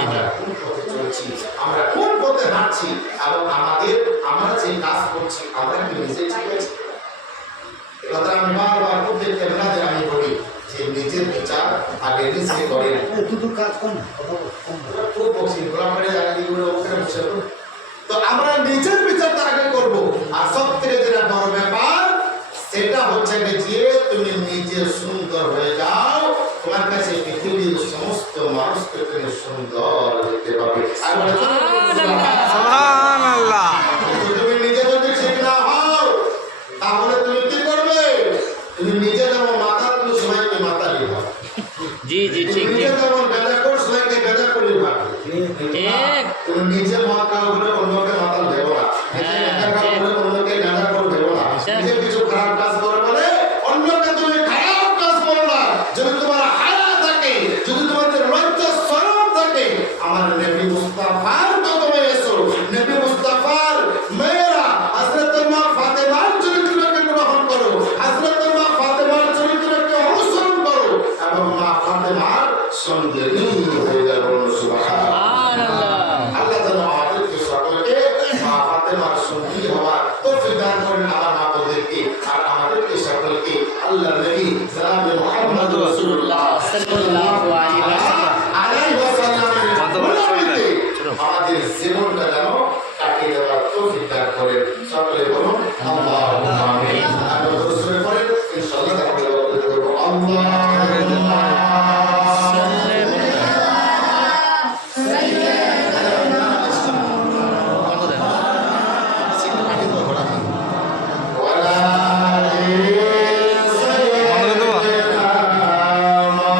আমরা কোন পথে চলছি, আমরা কোন পথে হাঁটছি, এবং আমরা যে কাজ করছি আমরা কি নিজে ঠিক আছি? এ কথা আমি বারবার প্রত্যেক ক্যামেরাতে আমি বলি যে নিজের বিচার আগে নিজে করেন। খুব বলছি গোলাম করে আগে করে ওখানে বসে। তো আমরা নিজের বিচারটা আগে করবো। আর সব থেকে যেটা বড় ব্যাপার সেটা হচ্ছে যে তুমি নিজে সুন্দর হয়ে যাও, তোমার কাছে পৃথিবীর সমস্ত মানুষকে তুমি সুন্দর দেখতে পাবে। সুবহানাল্লাহ। তুমি নিজে যদি ঠিক না হও তাহলে তুমি কি করবে? তুমি নিজে যেমন মাথা, তুমি সবাইকে মাথা দিবা। জি জি ঠিক ঠিক নিজে যেমন গাঁজা কর, সবাইকে গাঁজা করে দিবা। ঠিক। তুমি নিজে মদ খাও বলে